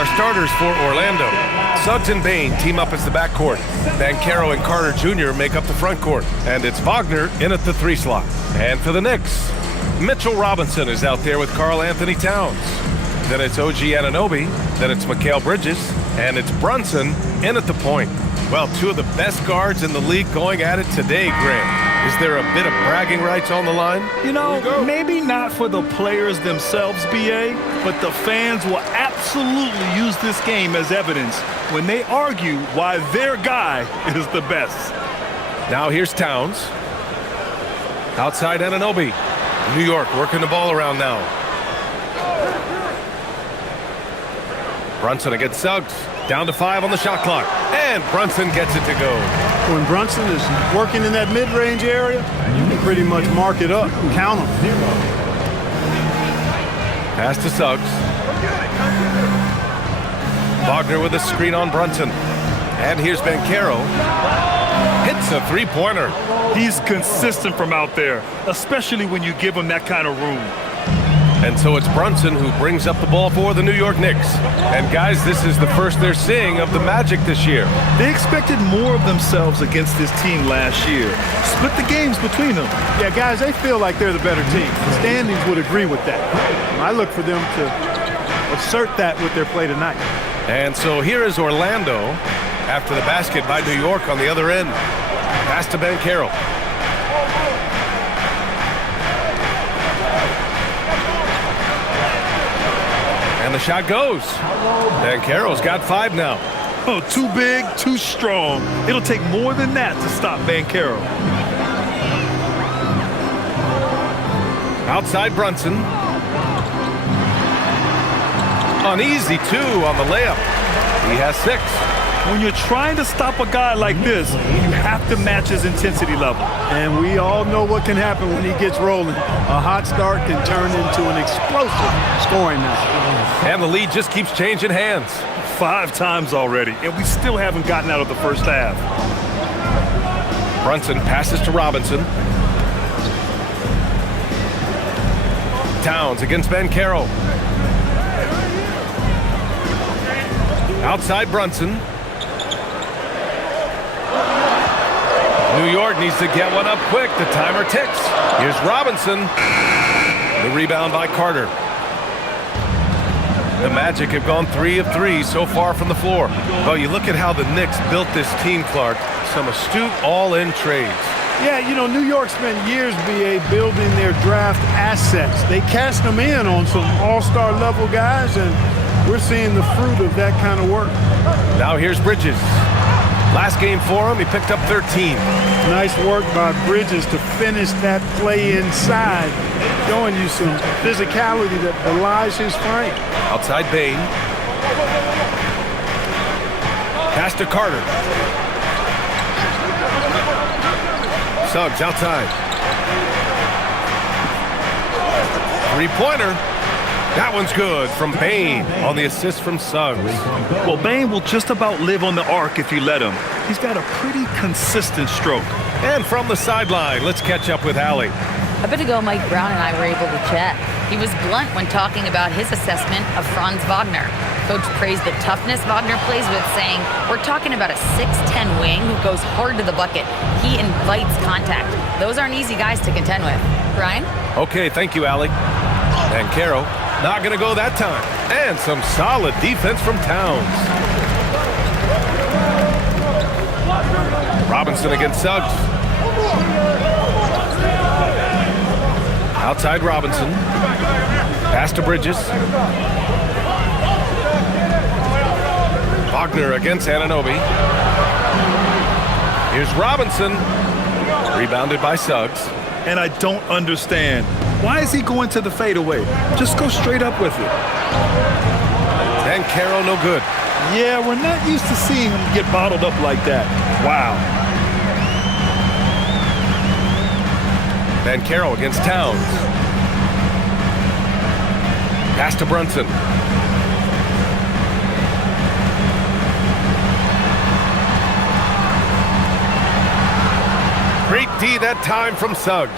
our starters for Orlando. Suggs and Bane team up as the backcourt. Banchero and Carter Jr. make up the front court. And it's Wagner in at the 3 slot. And for the Knicks, Mitchell Robinson is out there with Karl Anthony Towns. Then it's OG Anunoby. Then it's Mikal Bridges. And it's Brunson in at the point. Well, 2 of the best guards in the league going at it today, Grant. Is there a bit of bragging rights on the line? You know, maybe not for the players themselves, B.A., but the fans will absolutely use this game as evidence when they argue why their guy is the best. Now here's Towns. Outside Anunoby. New York working the ball around now. Brunson against Suggs. Down to 5 on the shot clock. And Brunson gets it to go. When Brunson is working in that mid-range area, you can pretty much mark it up, count him. Pass to Suggs. Wagner with a screen on Brunson. And here's Banchero. Hits a 3-pointer. He's consistent from out there, especially when you give him that kind of room. And so it's Brunson who brings up the ball for the New York Knicks. And guys, this is the first they're seeing of the Magic this year. They expected more of themselves against this team last year. Split the games between them. Yeah, guys, they feel like they're the better team. The standings would agree with that. I look for them to assert that with their play tonight. And so here is Orlando after the basket by New York on the other end. Pass to Banchero. And the shot goes. Banchero's got 5 now. Oh, too big, too strong. It'll take more than that to stop Banchero. Outside Brunson. Uneasy 2 on the layup. He has 6. When you're trying to stop a guy like this, you have to match his intensity level. And we all know what can happen when he gets rolling. A hot start can turn into an explosive scoring night. And the lead just keeps changing hands. 5 times already, and we still haven't gotten out of the first half. Brunson passes to Robinson. Towns against Banchero. Outside Brunson. New York needs to get one up quick. The timer ticks. Here's Robinson. The rebound by Carter. The Magic have gone 3 of 3 so far from the floor. Well, you look at how the Knicks built this team, Clark. Some astute all-in trades. Yeah, you know, New York spent years, B.A., building their draft assets. They cast them in on some all-star level guys, and we're seeing the fruit of that kind of work. Now here's Bridges. Last game for him, he picked up 13. Nice work by Bridges to finish that play inside, showing you some physicality that belies his frame. Outside Bane. Pass to Carter. Suggs outside. 3-pointer. That one's good from Bane on the assist from Suggs. Well, Bane will just about live on the arc if you let him. He's got a pretty consistent stroke. And from the sideline, let's catch up with Allie. A bit ago, Mike Brown and I were able to chat. He was blunt when talking about his assessment of Franz Wagner. Coach praised the toughness Wagner plays with, saying, "We're talking about a 6'10" wing who goes hard to the bucket. He invites contact. Those aren't easy guys to contend with." Ryan? Okay, thank you, Allie. Banchero. Not going to go that time. And some solid defense from Towns. Robinson against Suggs. Outside Robinson. Pass to Bridges. Wagner against Anunoby. Here's Robinson. Rebounded by Suggs. And I don't understand. Why is he going to the fadeaway? Just go straight up with it. Banchero no good. Yeah, we're not used to seeing him get bottled up like that. Wow. Banchero against Towns. Pass to Brunson. Great D that time from Suggs.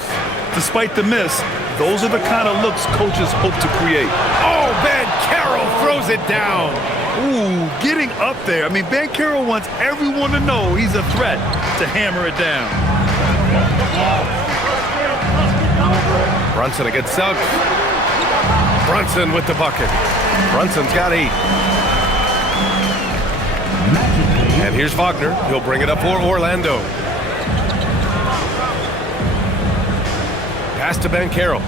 Despite the miss, those are the kind of looks coaches hope to create. Oh, Banchero throws it down. Ooh, getting up there. I mean, Banchero wants everyone to know he's a threat to hammer it down. Brunson against Suggs. Brunson with the bucket. Brunson's got 8. And here's Wagner. He'll bring it up for Orlando. Pass to Banchero.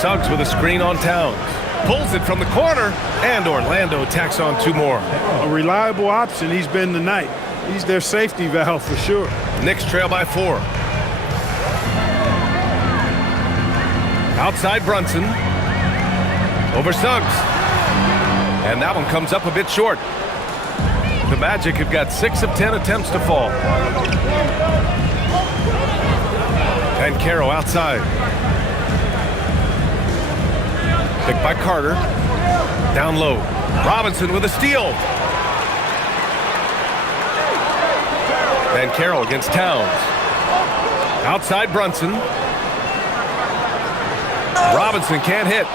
Suggs with a screen on Towns. Pulls it from the corner, and Orlando tacks on 2 more. A reliable option he's been tonight. He's their safety valve for sure. Knicks trail by 4. Outside Brunson. Over Suggs. And that one comes up a bit short. The Magic have got 6 of 10 attempts to fall. Banchero outside. Picked by Carter. Down low. Robinson with a steal. Banchero against Towns. Outside Brunson. Robinson can't hit.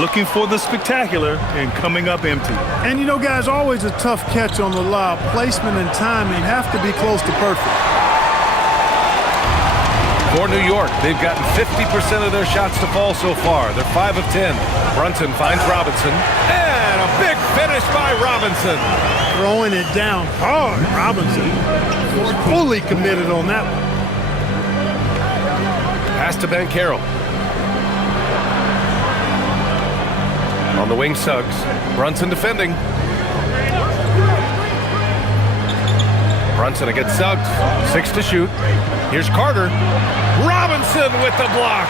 Looking for the spectacular and coming up empty. And you know, guys, always a tough catch on the lob. Placement and timing have to be close to perfect. For New York, they've gotten 50% of their shots to fall so far. They're 5 of 10. Brunson finds Robinson. And a big finish by Robinson. Throwing it down hard. Robinson was fully committed on that one. Pass to Banchero. On the wing, Suggs. Brunson defending. Brunson against Suggs. 6 to shoot. Here's Carter. Robinson with the block.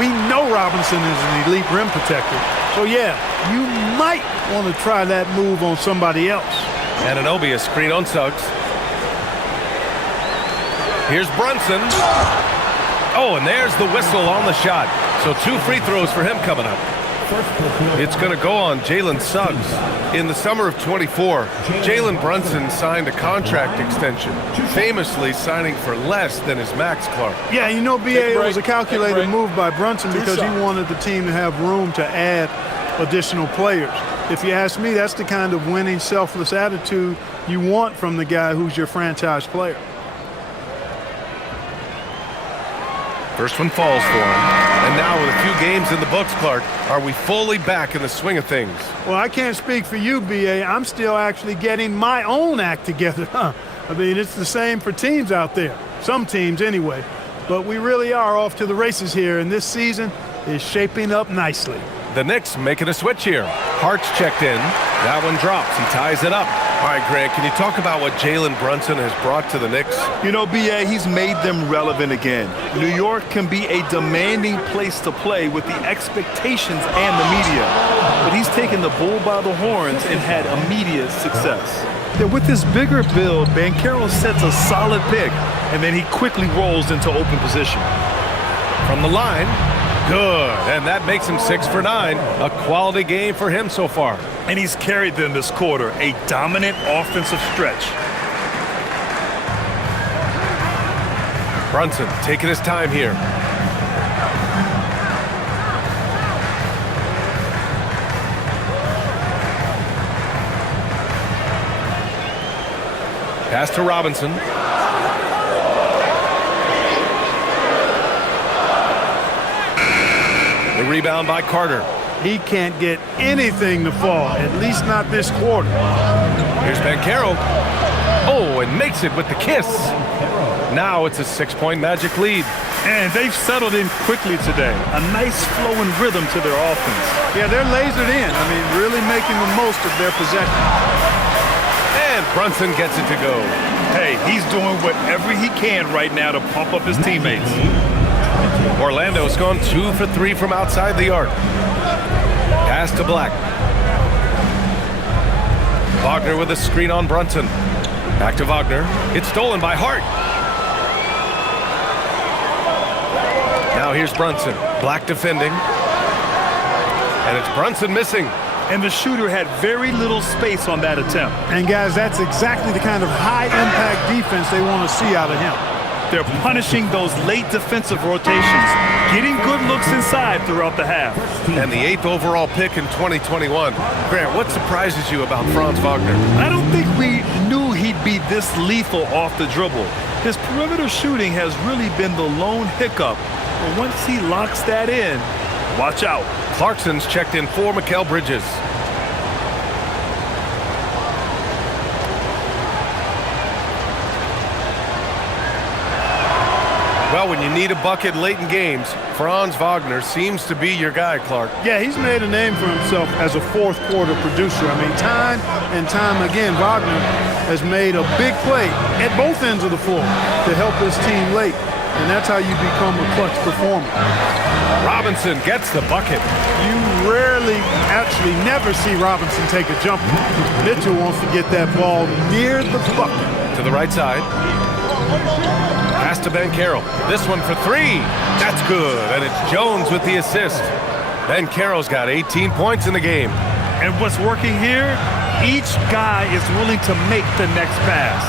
We know Robinson is an elite rim protector. So, yeah, you might want to try that move on somebody else. Anunoby a screen on Suggs. Here's Brunson. Oh, and there's the whistle on the shot. So 2 free throws for him coming up. It's going to go on Jalen Suggs. In the summer of 24, Jalen Brunson signed a contract extension, famously signing for less than his max, Clark. Yeah, you know, BA, it was a calculated move by Brunson because he wanted the team to have room to add additional players. If you ask me, that's the kind of winning, selfless attitude you want from the guy who's your franchise player. First one falls for him. And now with a few games in the books, Clark, are we fully back in the swing of things? Well, I can't speak for you, BA. I'm still actually getting my own act together. I mean, it's the same for teams out there. Some teams anyway. But we really are off to the races here, and this season is shaping up nicely. The Knicks making a switch here. Hart's checked in. That one drops. He ties it up. All right, Grant, can you talk about what Jalen Brunson has brought to the Knicks? You know, BA, he's made them relevant again. New York can be a demanding place to play with the expectations and the media. But he's taken the bull by the horns and had immediate success. Yeah, with this bigger build, Banchero sets a solid pick, and then he quickly rolls into open position. From the line, good. And that makes him 6 for 9. A quality game for him so far. And he's carried them this quarter, a dominant offensive stretch. Brunson taking his time here. Pass to Robinson. The rebound by Carter. He can't get anything to fall, at least not this quarter. Here's Banchero. Oh, and makes it with the kiss. Now it's a 6-point Magic lead. And they've settled in quickly today. A nice flowing rhythm to their offense. Yeah, they're lasered in. I mean, really making the most of their possession. And Brunson gets it to go. Hey, he's doing whatever he can right now to pump up his teammates. Orlando's gone 2 for 3 from outside the arc. Pass to Black. Wagner with a screen on Brunson. Back to Wagner. It's stolen by Hart. Now here's Brunson. Black defending. And it's Brunson missing. And the shooter had very little space on that attempt. And guys, that's exactly the kind of high-impact defense they want to see out of him. They're punishing those late defensive rotations, getting good looks inside throughout the half. And the 8th overall pick in 2021. Grant, what surprises you about Franz Wagner? I don't think we knew he'd be this lethal off the dribble. His perimeter shooting has really been the lone hiccup. But once he locks that in, watch out. Clarkson's checked in for Mikal Bridges. Well, when you need a bucket late in games, Franz Wagner seems to be your guy, Clark. Yeah, he's made a name for himself as a fourth quarter producer. I mean, time and time again, Wagner has made a big play at both ends of the floor to help his team late. And that's how you become a clutch performer. Robinson gets the bucket. You rarely, actually never see Robinson take a jumper. Mitchell wants to get that ball near the bucket. To the right side. Pass to Banchero. This one for 3. That's good. And it's Jones with the assist. Banchero's got 18 points in the game. And what's working here? Each guy is willing to make the next pass.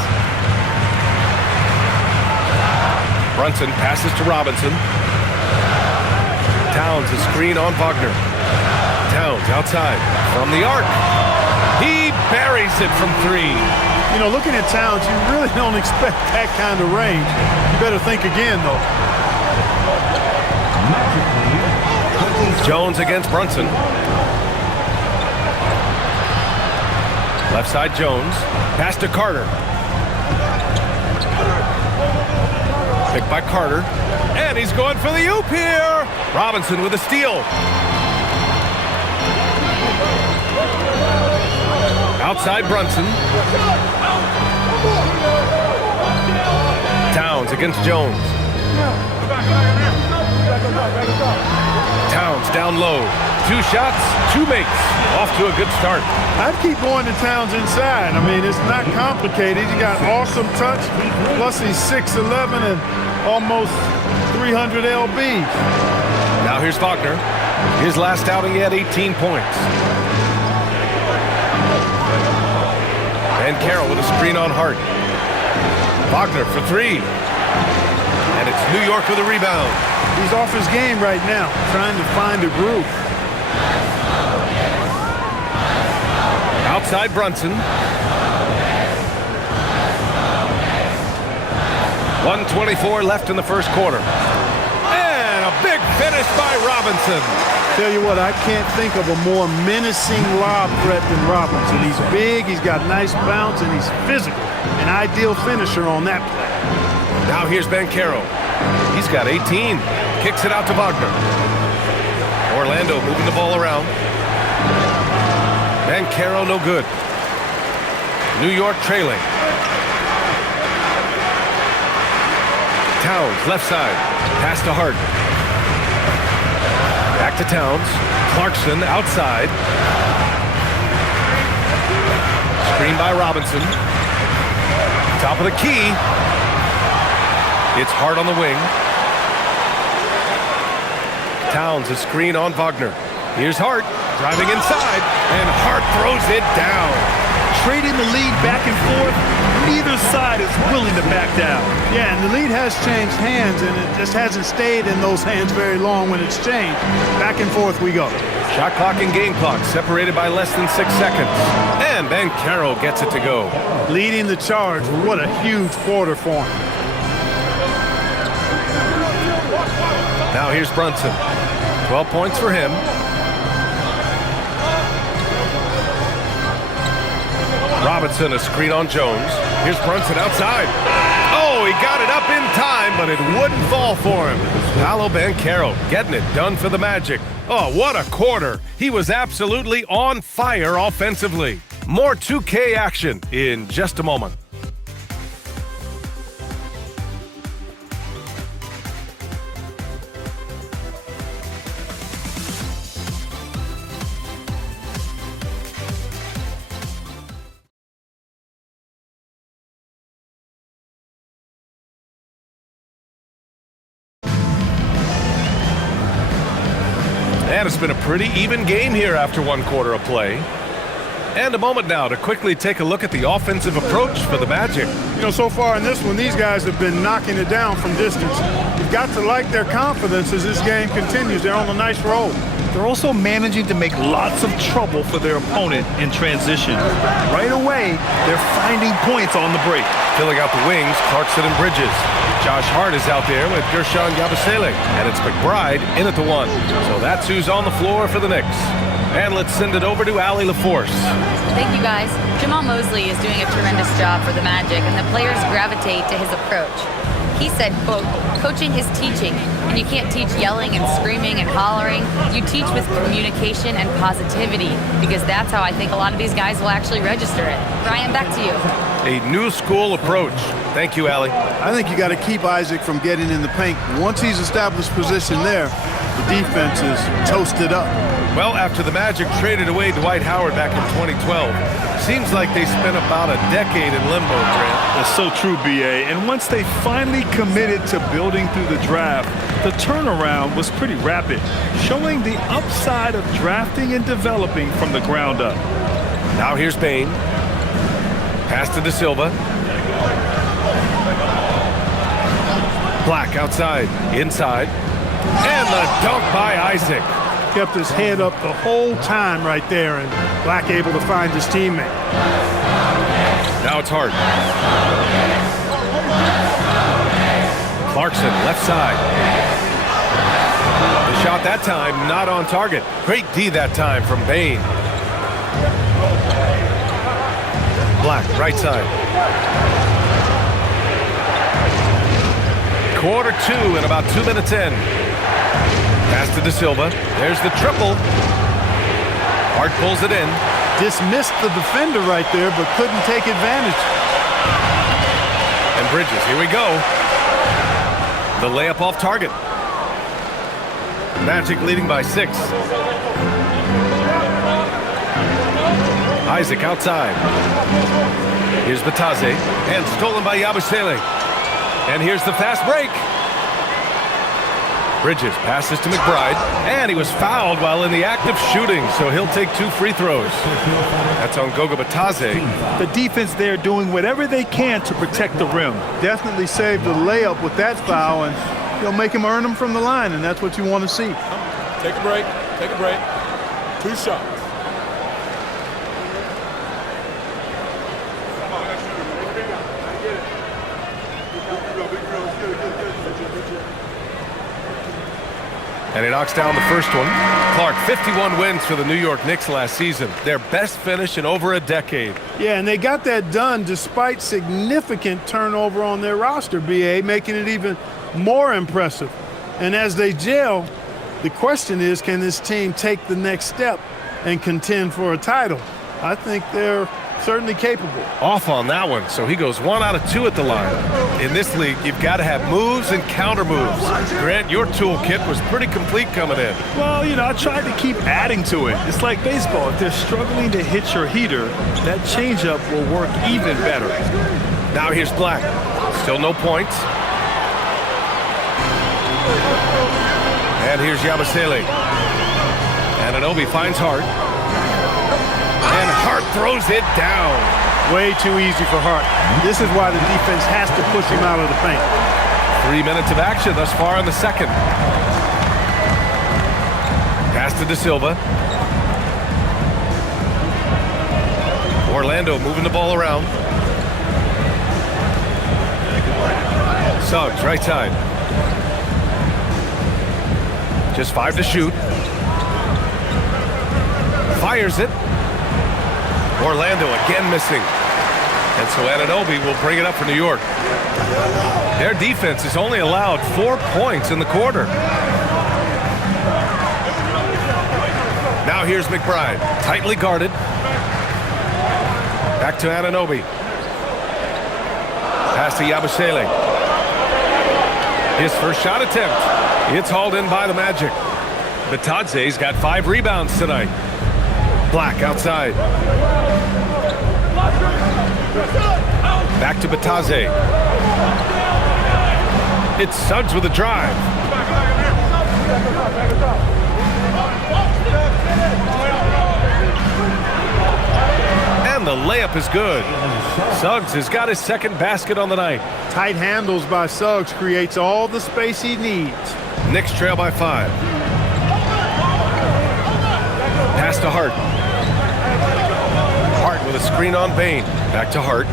Brunson passes to Robinson. Towns a screen on Wagner. Towns outside from the arc. He buries it from 3. You know, looking at Towns, you really don't expect that kind of range. You better think again, though. Jones against Brunson. Left side Jones. Pass to Carter. Picked by Carter. And he's going for the oop here. Robinson with a steal. Outside Brunson. Towns against Jones. Towns down low. 2 shots, 2 makes. Off to a good start. I'd keep going to Towns inside. I mean, it's not complicated. He got awesome touch. Plus he's 6'11" and almost 300 lbs. Now here's Wagner. His last outing, he had 18 points. And Carroll with a screen on Hart. Wagner for 3. And it's New York with a rebound. He's off his game right now, trying to find a groove. Outside Brunson. 1:24 left in the first quarter. And a big finish by Robinson. Tell you what, I can't think of a more menacing lob threat than Robinson. He's big, he's got nice bounce, and he's physical. An ideal finisher on that play. Now here's Banchero. He's got 18. Kicks it out to Wagner. Orlando moving the ball around. Banchero no good. New York trailing. Towns left side. Pass to Hart. Back to Towns. Clarkson outside. Screen by Robinson. Top of the key. It's Hart on the wing. Towns a screen on Wagner. Here's Hart driving inside, and Hart throws it down. Trading the lead back and forth, neither side is willing to back down. Yeah, and the lead has changed hands, and it just hasn't stayed in those hands very long when it's changed. Back and forth we go. Shot clock and game clock separated by less than 6 seconds. And Banchero gets it to go. Leading the charge. What a huge quarter for him. Now here's Brunson. 12 points for him. Robinson a screen on Jones. Here's Brunson outside. Oh, he got it up in time, but it wouldn't fall for him. Paolo Banchero getting it done for the Magic. Oh, what a quarter. He was absolutely on fire offensively. More 2K action in just a moment. And it's been a pretty even game here after 1 quarter of play. And a moment now to quickly take a look at the offensive approach for the Magic. You know, so far in this one, these guys have been knocking it down from distance. You've got to like their confidence as this game continues. They're on a nice roll. They're also managing to make lots of trouble for their opponent in transition. Right away, they're finding points on the break. Filling out the wings, Clarkson and Bridges. Josh Hart is out there with Gershon Yabusele. And it's McBride in at the 1. So that's who's on the floor for the Knicks. And let's send it over to Allie LaForce. Thank you, guys. Jamal Mosley is doing a tremendous job for the Magic, and the players gravitate to his approach. He said, quote, "Coaching is teaching, and you can't teach yelling and screaming and hollering. You teach with communication and positivity, because that's how I think a lot of these guys will actually register it." Brian, back to you. A new school approach. Thank you, Allie. I think you got to keep Isaac from getting in the paint. Once he's established position there, the defense is toasted up. Well, after the Magic traded away Dwight Howard back in 2012, seems like they spent about a decade in limbo, Grant. That's so true, B.A. And once they finally committed to building through the draft, the turnaround was pretty rapid, showing the upside of drafting and developing from the ground up. Now here's Bane. Pass to De Silva. Black outside, inside. And the dunk by Isaac. Kept his head up the whole time right there, and Black able to find his teammate. Now it's Hart. Clarkson, left side. The shot that time, not on target. Great D that time from Bane. Black, right side. Quarter 2 and about 2 minutes in. Pass to De Silva. There's the triple. Hart pulls it in. Dismissed the defender right there, but couldn't take advantage. And Bridges, here we go. The layup off target. Magic leading by 6. Isaac outside. Here's Batadze. And stolen by Yabusele. And here's the fast break. Bridges passes to McBride, and he was fouled while in the act of shooting, so he'll take 2 free throws. That's on Goga Batadze. The defense there doing whatever they can to protect the rim. Definitely saved the layup with that foul, and he'll make him earn them from the line, and that's what you want to see. Take a break. Take a break. 2 shots. And he knocks down the first one. Clark, 51 wins for the New York Knicks last season. Their best finish in over a decade. Yeah, and they got that done despite significant turnover on their roster, B.A., making it even more impressive. And as they gel, the question is, can this team take the next step and contend for a title? I think they're certainly capable. Off on that one, so he goes 1 out of 2 at the line. In this league, you've got to have moves and counter moves. Grant, your toolkit was pretty complete coming in. Well, you know, I tried to keep adding to it. It's like baseball. If they're struggling to hit your heater, that changeup will work even better. Now here's Black. Still no points. And here's Yabusele. Anunoby finds Hart. And Hart throws it down. Way too easy for Hart. This is why the defense has to push him out of the paint. 3 minutes of action thus far in the second. Pass to De Silva. Orlando moving the ball around. Suggs, right side. Just 5 to shoot. Fires it. Orlando again missing. And so Anunoby will bring it up for New York. Their defense has only allowed 4 points in the quarter. Now here's McBride, tightly guarded. Back to Anunoby. Pass to Yabusele. His first shot attempt. It's hauled in by the Magic. Batadze's got 5 rebounds tonight. Black outside. Back to Batadze. It's Suggs with a drive. And the layup is good. Suggs has got his second basket on the night. Tight handles by Suggs creates all the space he needs. Knicks trail by 5. Pass to Hart. Hart with a screen on Bain. Back to Hart.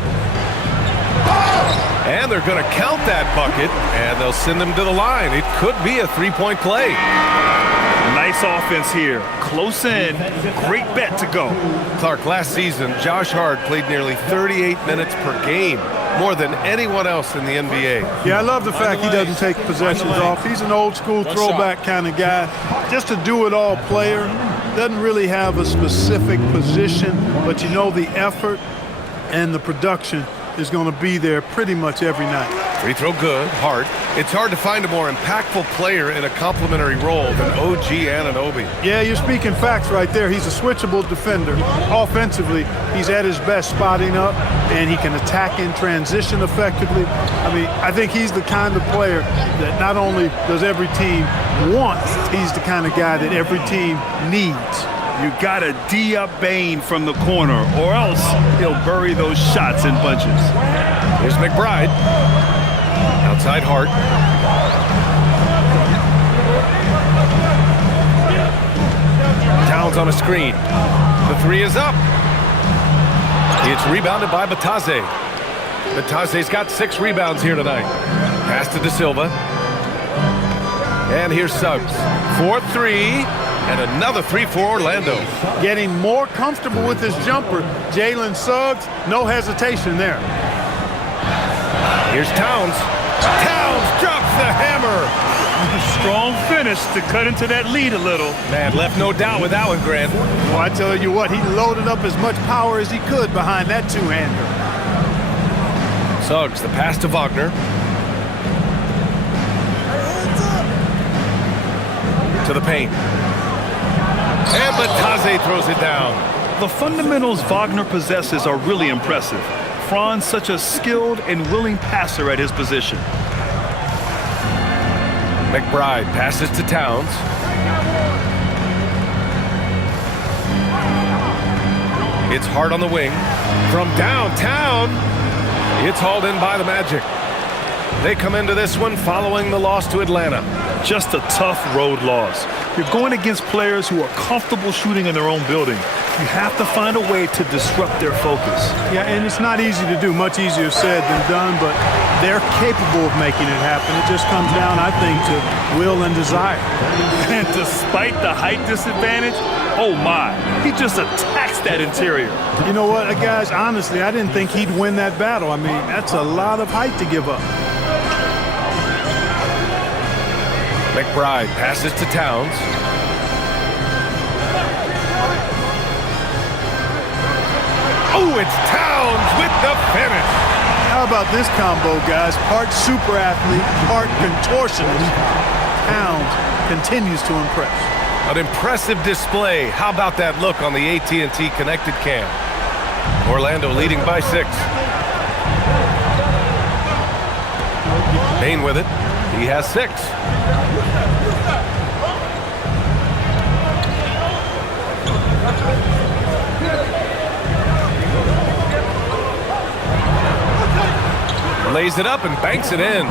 And they're going to count that bucket, and they'll send him to the line. It could be a three-point play. Nice offense here. Close in. Great bet to go. Clark, last season, Josh Hart played nearly 38 minutes per game, more than anyone else in the NBA. Yeah, I love the fact he doesn't take possessions off. He's an old-school throwback kind of guy. Just a do-it-all player. Doesn't really have a specific position, but you know the effort and the production is going to be there pretty much every night. Free throw good, Hart. It's hard to find a more impactful player in a complementary role than OG Anunoby. Yeah, you're speaking facts right there. He's a switchable defender. Offensively, he's at his best spotting up, and he can attack in transition effectively. I mean, I think he's the kind of player that not only does every team want, he's the kind of guy that every team needs. You got to D up Bain from the corner, or else he'll bury those shots in bunches. Here's McBride. Outside Hart. Towns on a screen. The three is up. It's rebounded by Batase. Batase's got 6 rebounds here tonight. Pass to De Silva. And here's Suggs. 4-3. And another 3 for Orlando. Getting more comfortable with his jumper. Jalen Suggs, no hesitation there. Here's Towns. Towns drops the hammer. Strong finish to cut into that lead a little. Man, left no doubt with that one, Grant. Well, I tell you what, he loaded up as much power as he could behind that two-hander. Suggs, the pass to Wagner. To the paint. And Batase throws it down. The fundamentals Wagner possesses are really impressive. Franz such a skilled and willing passer at his position. McBride passes to Towns. It's Hart on the wing. From downtown, it's hauled in by the Magic. They come into this one following the loss to Atlanta. Just a tough road loss. You're going against players who are comfortable shooting in their own building. You have to find a way to disrupt their focus. Yeah, and it's not easy to do. Much easier said than done, but they're capable of making it happen. It just comes down, I think, to will and desire. And despite the height disadvantage, oh my, he just attacks that interior. You know what, guys, honestly, I didn't think he'd win that battle. I mean, that's a lot of height to give up. McBride passes to Towns. Oh, it's Towns with the finish. How about this combo, guys? Part super athlete, part contortionist. Towns continues to impress. An impressive display. How about that look on the AT&T connected cam? Orlando leading by 6. Bain with it. He has 6. Lays it up and banks it in.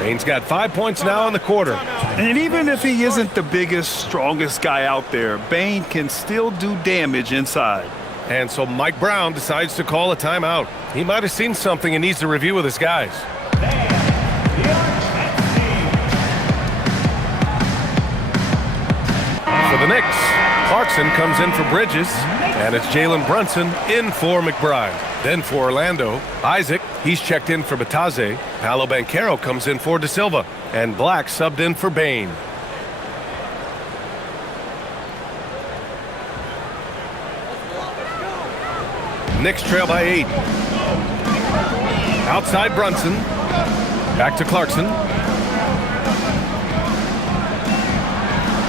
Bain's got 5 points now in the quarter. And even if he isn't the biggest, strongest guy out there, Bain can still do damage inside. And so Mike Brown decides to call a timeout. He might have seen something and needs to review with his guys. For the Knicks, Clarkson comes in for Bridges, and it's Jalen Brunson in for McBride. Then for Orlando, Isaac, he's checked in for Batase. Paolo Banchero comes in for De Silva, and Black subbed in for Bain. Knicks trail by 8. Outside Brunson, back to Clarkson.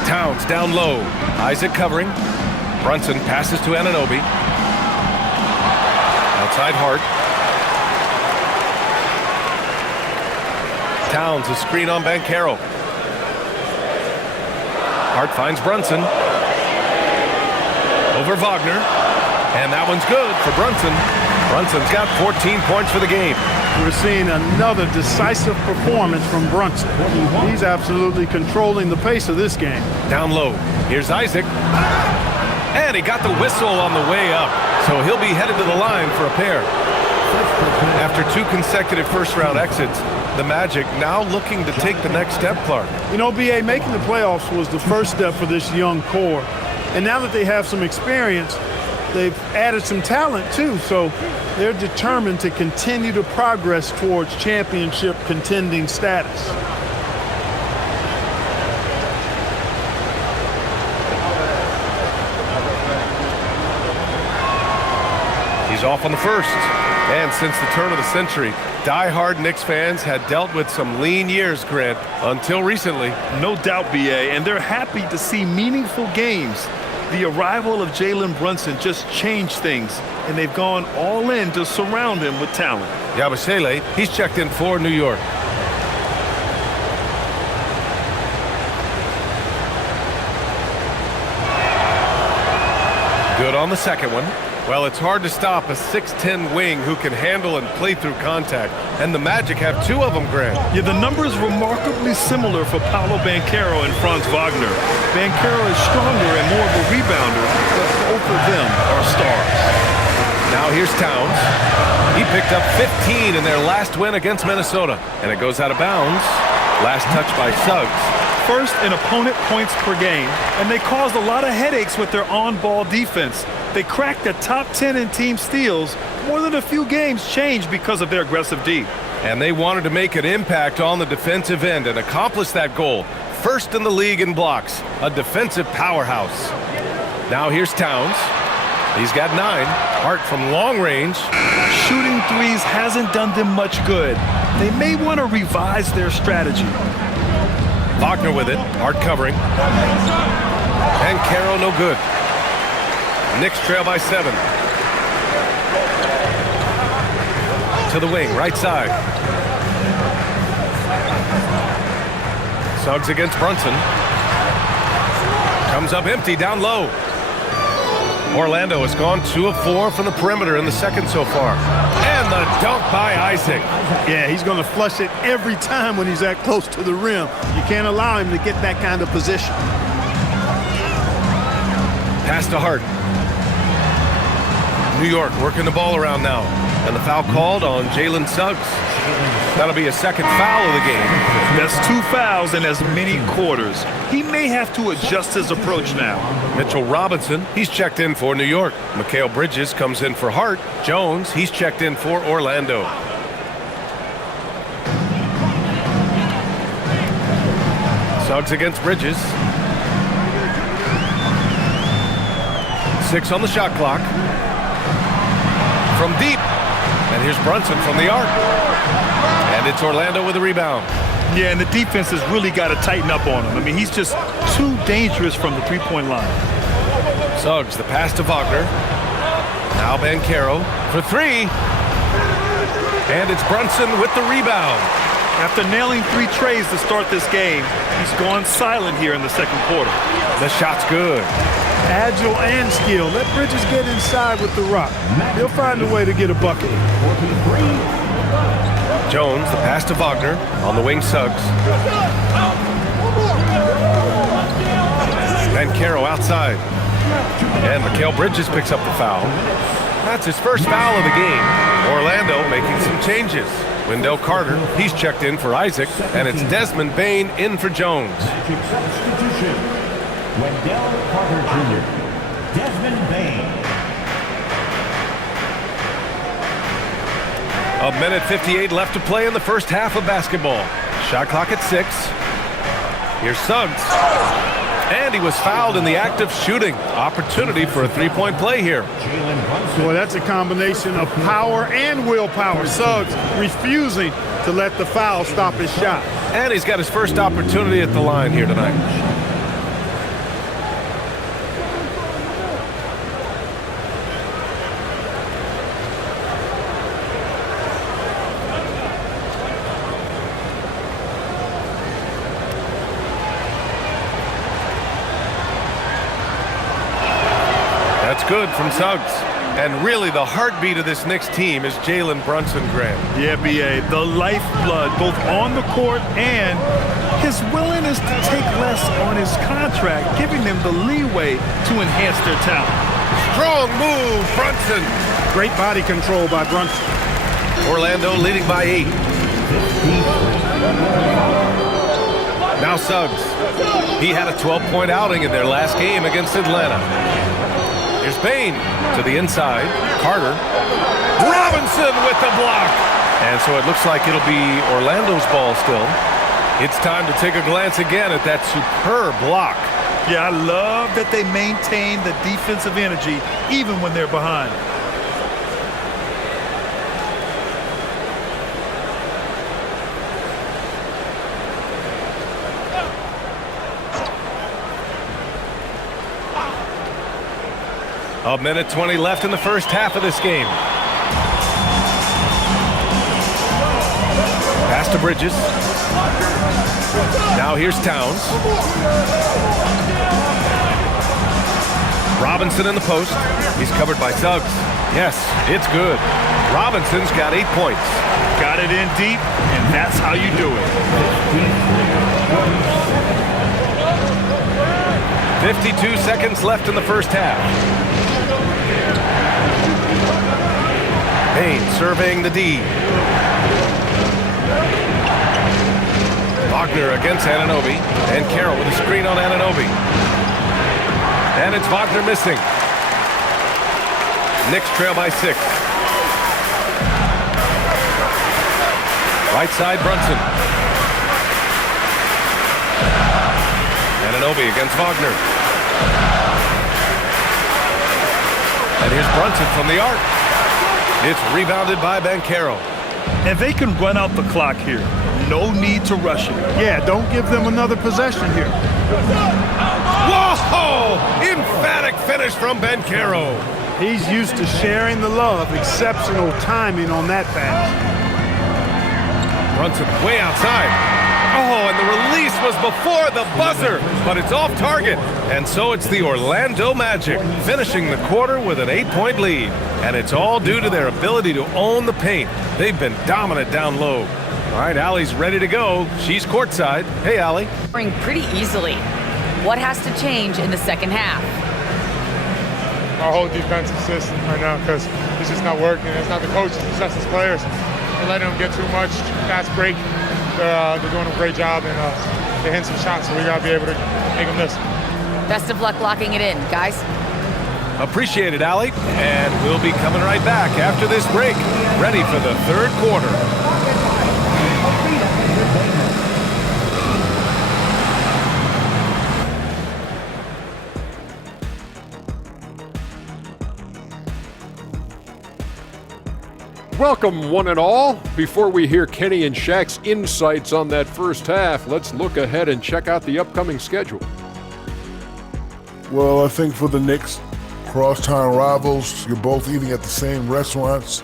Towns down low. Isaac covering. Brunson passes to Anunoby. Outside Hart. Towns a screen on Banchero. Hart finds Brunson. Over Wagner. And that one's good for Brunson. Brunson's got 14 points for the game. We're seeing another decisive performance from Brunson. He's absolutely controlling the pace of this game. Down low. Here's Isaac. And he got the whistle on the way up. So he'll be headed to the line for a pair. After 2 consecutive first-round exits, the Magic now looking to take the next step, Clark. You know, B.A., making the playoffs was the first step for this young core. And now that they have some experience, they've added some talent, too. So they're determined to continue to progress towards championship contending status. He's off on the first. And since the turn of the century, die-hard Knicks fans had dealt with some lean years, Grant, until recently. No doubt, B.A., and they're happy to see meaningful games. The arrival of Jalen Brunson just changed things, and they've gone all in to surround him with talent. Yabusele, he's checked in for New York. Good on the second one. Well, it's hard to stop a 6'10" wing who can handle and play through contact. And the Magic have 2 of them, Grant. Yeah, the numbers remarkably similar for Paolo Banchero and Franz Wagner. Banchero is stronger and more of a rebounder, but both of them are stars. Now here's Towns. He picked up 15 in their last win against Minnesota. And it goes out of bounds. Last touch by Suggs. First in opponent points per game, and they caused a lot of headaches with their on-ball defense. They cracked the top 10 in team steals. More than a few games changed because of their aggressive D. And they wanted to make an impact on the defensive end and accomplish that goal. First in the league in blocks, a defensive powerhouse. Now here's Towns. He's got 9. Hart from long range. Shooting threes hasn't done them much good. They may want to revise their strategy. Wagner with it. Hart covering. And Caro no good. Knicks trail by 7. To the wing, right side. Suggs against Brunson. Comes up empty down low. Orlando has gone 2 of 4 from the perimeter in the second so far. And the dunk by Isaac. Yeah, he's going to flush it every time when he's that close to the rim. You can't allow him to get that kind of position. Pass to Hart. New York working the ball around now. And the foul called on Jalen Suggs. That'll be a second foul of the game. That's 2 fouls in as many quarters. He may have to adjust his approach now. Mitchell Robinson, he's checked in for New York. Mikal Bridges comes in for Hart. Jones, he's checked in for Orlando. Suggs against Bridges. 6 on the shot clock. From deep. And here's Brunson from the arc. And it's Orlando with a rebound. Yeah, and the defense has really got to tighten up on him. I mean, he's just too dangerous from the three-point line. Suggs, the pass to Wagner. Now Banchero for 3. And it's Brunson with the rebound. After nailing 3 trays to start this game, he's gone silent here in the second quarter. The shot's good. Agile and skill. Let Bridges get inside with the rock. He'll find a way to get a bucket. Jones, the pass to Wagner. On the wing, Suggs. Banchero outside. And Mikal Bridges picks up the foul. That's his first foul of the game. Orlando making some changes. Wendell Carter, he's checked in for Isaac. And it's Desmond Bane in for Jones. Wendell Carter Jr., Desmond Bane. A minute 58 left to play in the first half of basketball. Shot clock at 6. Here's Suggs. And he was fouled in the act of shooting. Opportunity for a 3-point play here. Boy, that's a combination of power and willpower. Suggs refusing to let the foul stop his shot. And he's got his first opportunity at the line here tonight. Good from Suggs. And really, the heartbeat of this Knicks team is Jalen Brunson, Graham. Yeah, B.A., the lifeblood, both on the court and his willingness to take less on his contract, giving them the leeway to enhance their talent. Strong move, Brunson. Great body control by Brunson. Orlando leading by 8. Now Suggs. He had a 12-point outing in their last game against Atlanta. Here's Bane to the inside. Carter. Robinson with the block. And so it looks like it'll be Orlando's ball still. It's time to take a glance again at that superb block. Yeah, I love that they maintain the defensive energy even when they're behind. A minute 20 left in the first half of this game. Pass to Bridges. Now here's Towns. Robinson in the post. He's covered by Suggs. Yes, it's good. Robinson's got 8 points. Got it in deep, and that's how you do it. 52 seconds left in the first half. Payne surveying the D. Wagner against Anunoby. And Carroll with a screen on Anunoby. And it's Wagner missing. Knicks trail by 6. Right side, Brunson. Anunoby against Wagner. And here's Brunson from the arc. It's rebounded by Banchero. And they can run out the clock here. No need to rush it. Yeah, don't give them another possession here. Whoa! Emphatic finish from Banchero. He's used to sharing the love. Exceptional timing on that pass. Brunson way outside. Oh, and the release was before the buzzer, but it's off target. And so it's the Orlando Magic finishing the quarter with an 8-point lead. And it's all due to their ability to own the paint. They've been dominant down low. All right, Allie's ready to go. She's courtside. Hey, Allie. Scoring pretty easily. What has to change in the second half? Our whole defensive system right now, because it's just not working. It's not the coaches, it's just the players. We're letting them get too much fast break. They're doing a great job, and they're hitting some shots, so we got to be able to make them miss. Best of luck locking it in, guys. Appreciate it, Allie. And we'll be coming right back after this break, ready for the third quarter. Welcome, one and all. Before we hear Kenny and Shaq's insights on that first half, let's look ahead and check out the upcoming schedule. Well, I think for the Knicks, cross-town rivals, you're both eating at the same restaurants,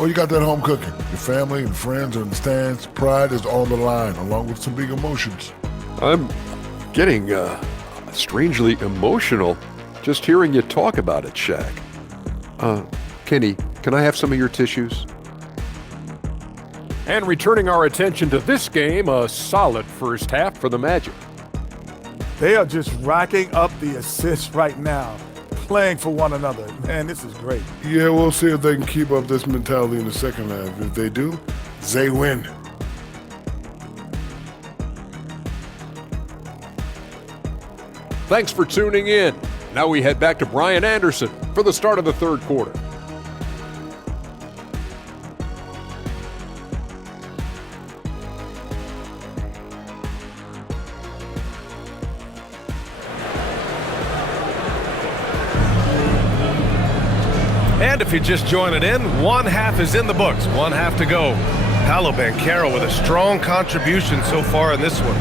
or you got that home cooking. Your family and friends are in the stands. Pride is on the line, along with some big emotions. I'm getting strangely emotional just hearing you talk about it, Shaq. Kenny, can I have some of your tissues? And returning our attention to this game, a solid first half for the Magic. They are just racking up the assists right now, playing for one another. Man, this is great. Yeah, we'll see if they can keep up this mentality in the second half. If they do, they win. Thanks for tuning in. Now we head back to Brian Anderson for the start of the third quarter. And if you're just joining in, one half is in the books, one half to go. Paolo Banchero with a strong contribution so far in this one.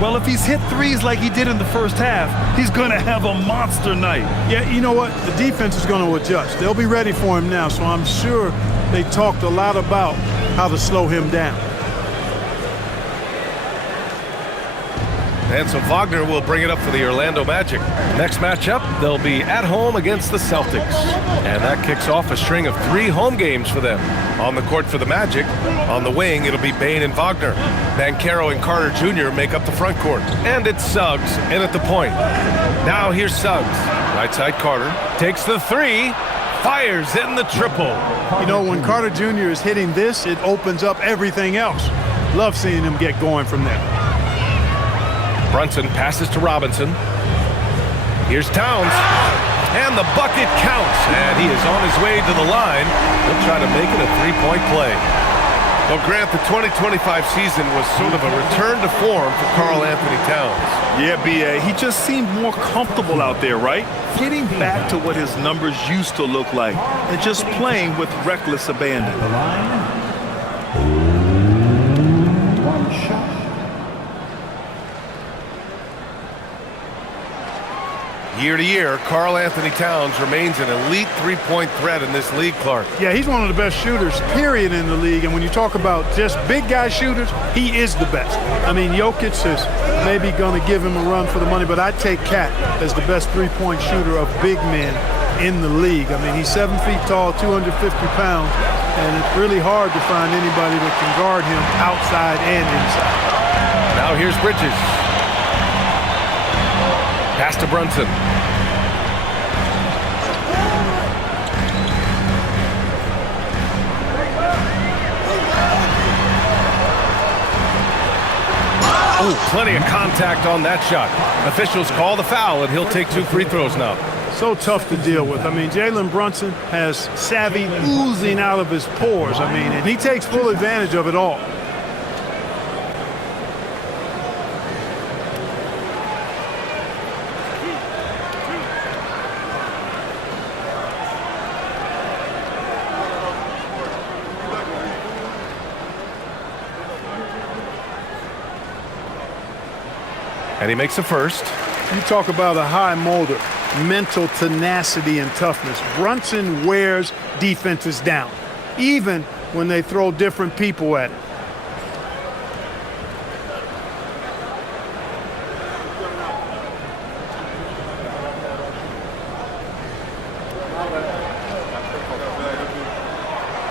Well, if he's hit threes like he did in the first half, he's going to have a monster night. Yeah, you know what? The defense is going to adjust. They'll be ready for him now, so I'm sure they talked a lot about how to slow him down. and so Wagner will bring it up for the Orlando Magic. Next matchup, they'll be at home against the Celtics. And that kicks off a string of 3 home games for them. On the court for the Magic, on the wing, it'll be Bane and Wagner. Banchero and Carter Jr. make up the front court. And it's Suggs in at the point. Now here's Suggs. Right side Carter takes the 3. Fires in the triple. You know, when Carter Jr. is hitting this, it opens up everything else. Love seeing him get going from there. Brunson passes to Robinson. Here's Towns. And the bucket counts. And he is on his way to the line. He'll try to make it a 3-point play. Well, Grant, the 2025 season was sort of a return to form for Karl Anthony Towns. Yeah, B.A., he just seemed more comfortable out there, right? Getting back to what his numbers used to look like and just playing with reckless abandon. The line. 1 shot. Year to year, Karl Anthony Towns remains an elite 3-point threat in this league, Clark. Yeah, he's one of the best shooters, period, in the league. And when you talk about just big guy shooters, he is the best. I mean, Jokic is maybe going to give him a run for the money, but I take Cat as the best 3-point shooter of big men in the league. I mean, he's 7 feet tall, 250 pounds, and it's really hard to find anybody that can guard him outside and inside. Now here's Bridges. Pass to Brunson. Oh, plenty of contact on that shot. Officials call the foul, and he'll take 2 free throws now. So tough to deal with. I mean, Jalen Brunson has savvy oozing out of his pores. I mean, and he takes full advantage of it all. And he makes the first. You talk about a high motor, mental tenacity and toughness. Brunson wears defenses down, even when they throw different people at it.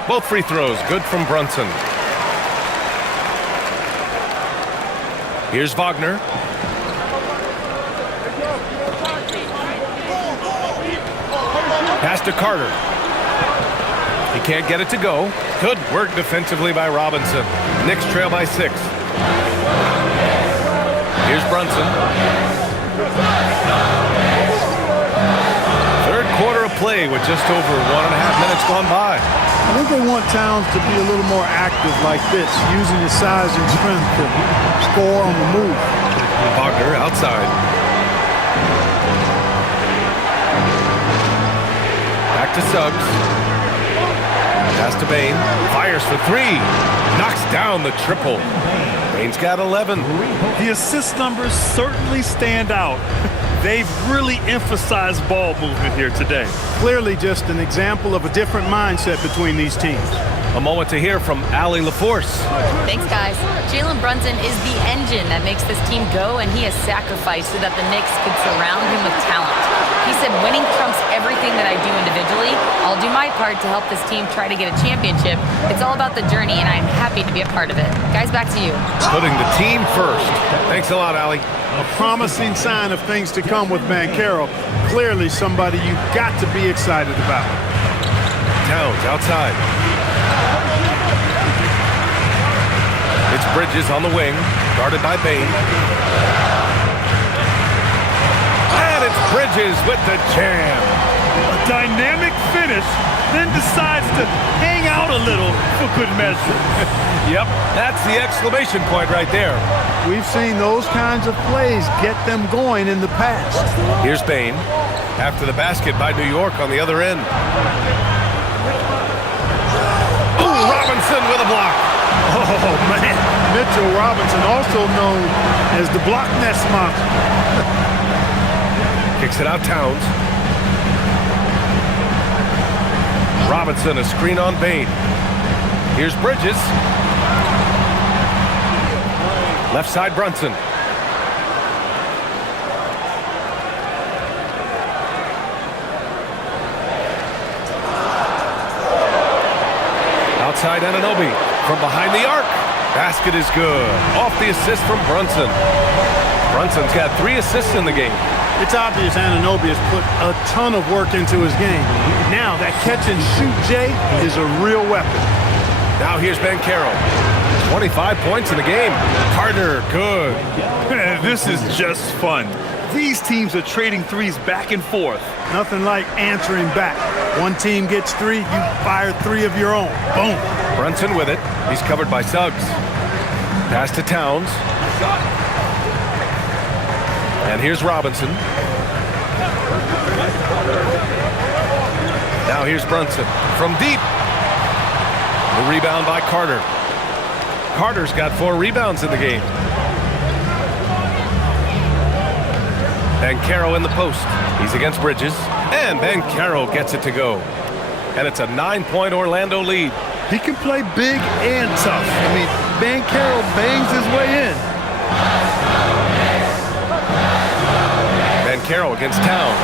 Both free throws, good from Brunson. Here's Wagner. Pass to Carter. He can't get it to go. Good work defensively by Robinson. Knicks trail by 6. Here's Brunson. Third quarter of play with just over 1.5 minutes gone by. I think they want Towns to be a little more active like this, using his size and strength to score on the move. Wagner outside. Back to Suggs. Pass to Bane. Fires for 3. Knocks down the triple. Bane's got 11. The assist numbers certainly stand out. They've really emphasized ball movement here today. Clearly just an example of a different mindset between these teams. A moment to hear from Allie LaForce. Thanks, guys. Jalen Brunson is the engine that makes this team go, and he has sacrificed so that the Knicks could surround him with talent. He said, winning trumps everything that I do individually. I'll do my part to help this team try to get a championship. It's all about the journey, and I'm happy to be a part of it. Guys, back to you. Putting the team first. Thanks a lot, Allie. A promising sign of things to come with Banchero. Clearly somebody you've got to be excited about. Towns outside. It's Bridges on the wing, guarded by Bane. And it's Bridges with the jam. A dynamic finish, then decides to hang out a little for good measure. Yep, that's the exclamation point right there. We've seen those kinds of plays get them going in the past. Here's Bane. After the basket by New York on the other end. Ooh, Robinson with a block. Oh, man. Mitchell Robinson, also known as the block nest monster. Kicks it out Towns. Robinson, a screen on Bane. Here's Bridges. Left side Brunson. outside Anunoby. From behind the arc. Basket is good. Off the assist from Brunson. Brunson's got 3 assists in the game. It's obvious Anunoby has put a ton of work into his game. Now that catch and shoot, Jay, is a real weapon. Now here's Banchero. 25 points in the game. Carter, good. This is just fun. These teams are trading threes back and forth. Nothing like answering back. One team gets 3, you fire 3 of your own. Boom. Brunson with it. He's covered by Suggs. Pass to Towns. And here's Robinson. Now here's Brunson from deep. The rebound by Carter. Carter's got 4 rebounds in the game. Banchero in the post. He's against Bridges. And Banchero gets it to go. And it's a 9-point Orlando lead. He can play big and tough. I mean, Banchero bangs his way in. Banchero against Towns.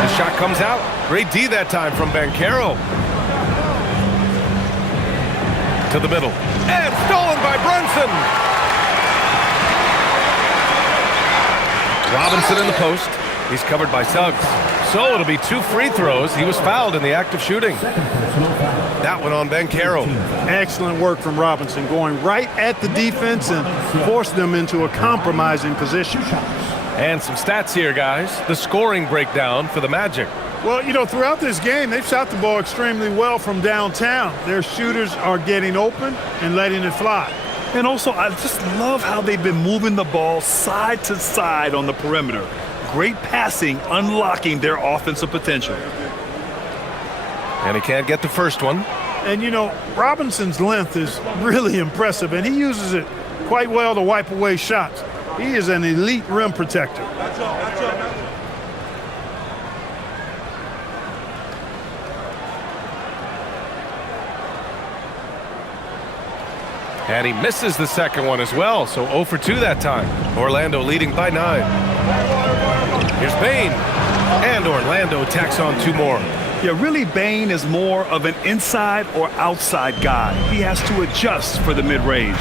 The shot comes out. Great D that time from Banchero. To the middle. And stolen by Brunson. Robinson in the post. He's covered by Suggs. So it'll be 2 free throws. He was fouled in the act of shooting. That one on Banchero. Excellent work from Robinson, going right at the defense and forced them into a compromising position. And some stats here, guys. The scoring breakdown for the Magic. Well, you know, throughout this game, they've shot the ball extremely well from downtown. Their shooters are getting open and letting it fly. And also, I just love how they've been moving the ball side to side on the perimeter. Great passing, unlocking their offensive potential. And he can't get the first one. And, you know, Robinson's length is really impressive, and he uses it quite well to wipe away shots. He is an elite rim protector. And he misses the second one as well, so 0 for 2 that time. Orlando leading by 9. Here's Bane. And Orlando tacks on 2 more. Yeah, really, Bane is more of an inside or outside guy. He has to adjust for the mid-range.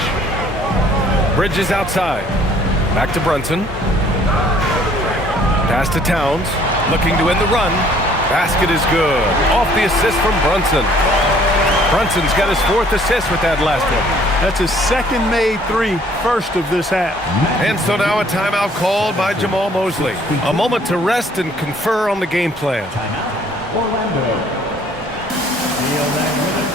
Bridges outside. Back to Brunson. Pass to Towns. Looking to end the run. Basket is good. Off the assist from Brunson. Brunson's got his 4th assist with that last one. That's his second made 3, first of this half. And so now a timeout called by Jamal Mosley. A moment to rest and confer on the game plan. Timeout, Orlando. Feel that rhythm.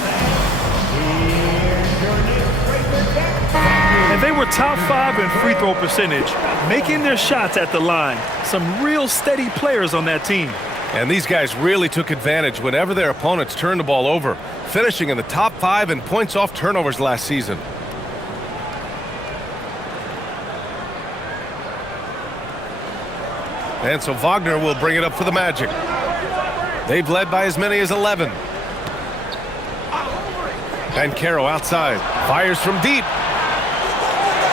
And they were top 5 in free throw percentage, making their shots at the line. Some real steady players on that team. And these guys really took advantage whenever their opponents turned the ball over, finishing in the top 5 in points off turnovers last season. And so Wagner will bring it up for the Magic. They've led by as many as 11. Banchero outside. Fires from deep.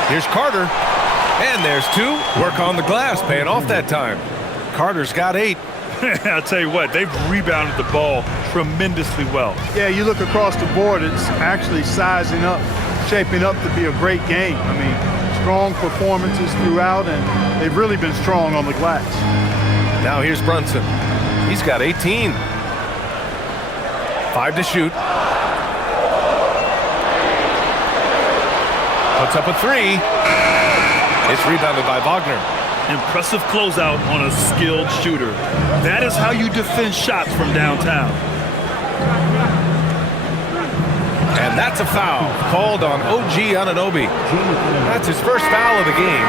Here's Carter. And there's 2. Work on the glass, paying off that time. Carter's got 8. I'll tell you what, they've rebounded the ball tremendously well. Yeah, you look across the board, it's actually sizing up, shaping up to be a great game. I mean, strong performances throughout, and they've really been strong on the glass. Now here's Brunson. He's got 18. 5 to shoot. Puts up a 3. It's rebounded by Wagner. Impressive closeout on a skilled shooter. That is how you defend shots from downtown. And that's a foul called on OG Anunoby. That's his first foul of the game.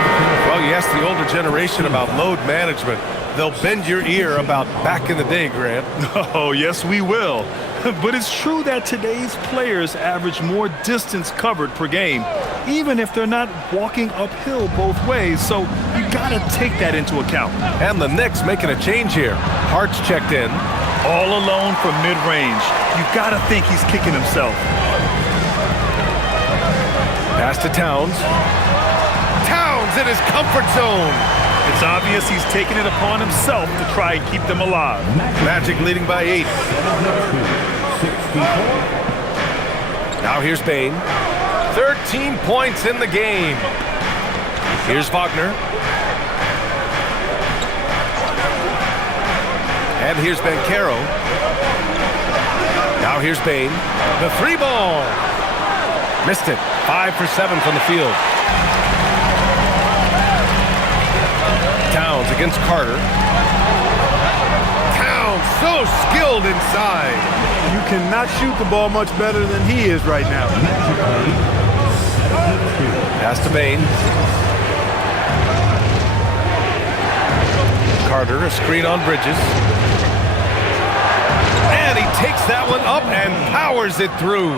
Well, you ask the older generation about load management. They'll bend your ear about back in the day, Grant. Oh, yes, we will. But it's true that today's players average more distance covered per game, even if they're not walking uphill both ways. So you got to take that into account. And the Knicks making a change here. Hart's checked in. All alone from mid-range. You got to think he's kicking himself. Pass to Towns. Towns in his comfort zone. It's obvious he's taking it upon himself to try and keep them alive. Magic leading by 8. Now here's Bain. 13 points in the game. Here's Wagner. And here's Banchero. Now here's Bain. The three ball. Missed it. 5 for 7 from the field. Towns against Carter. Towns so skilled inside. You cannot shoot the ball much better than he is right now. Pass to Bain. Carter, a screen on Bridges. And he takes that one up and powers it through.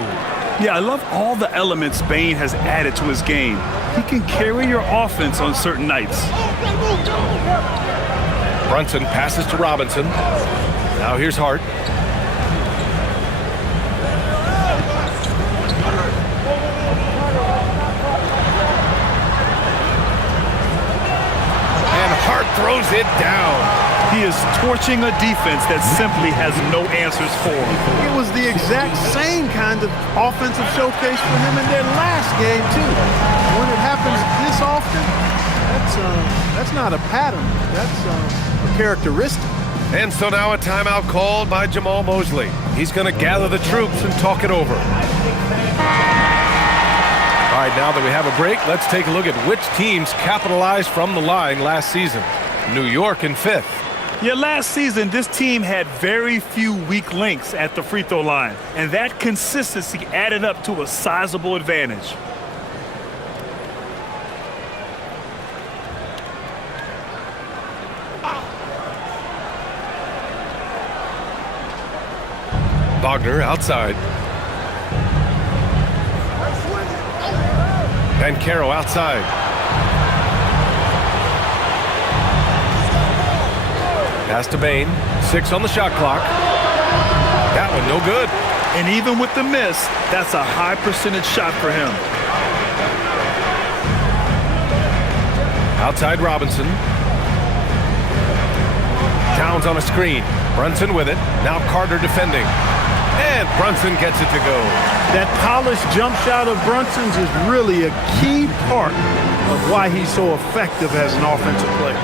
Yeah, I love all the elements Bain has added to his game. He can carry your offense on certain nights. Brunson passes to Robinson. Now here's Hart. And Hart throws it down. He is torching a defense that simply has no answers for him. It was the exact same kind of offensive showcase for him in their last game, too. When it happens this often, that's not a pattern. That's a characteristic. And so now a timeout called by Jamal Mosley. He's going to gather the troops and talk it over. All right, now that we have a break, let's take a look at which teams capitalized from the line last season. New York in 5th. Yeah, last season, this team had very few weak links at the free throw line, and that consistency added up to a sizable advantage. Wagner outside. Banchero outside. Pass to Bain. 6 on the shot clock. That one no good. And even with the miss, that's a high percentage shot for him. Outside Robinson. Towns on a screen. Brunson with it. Now Carter defending. And Brunson gets it to go. That polished jump shot of Brunson's is really a key part of why he's so effective as an offensive player.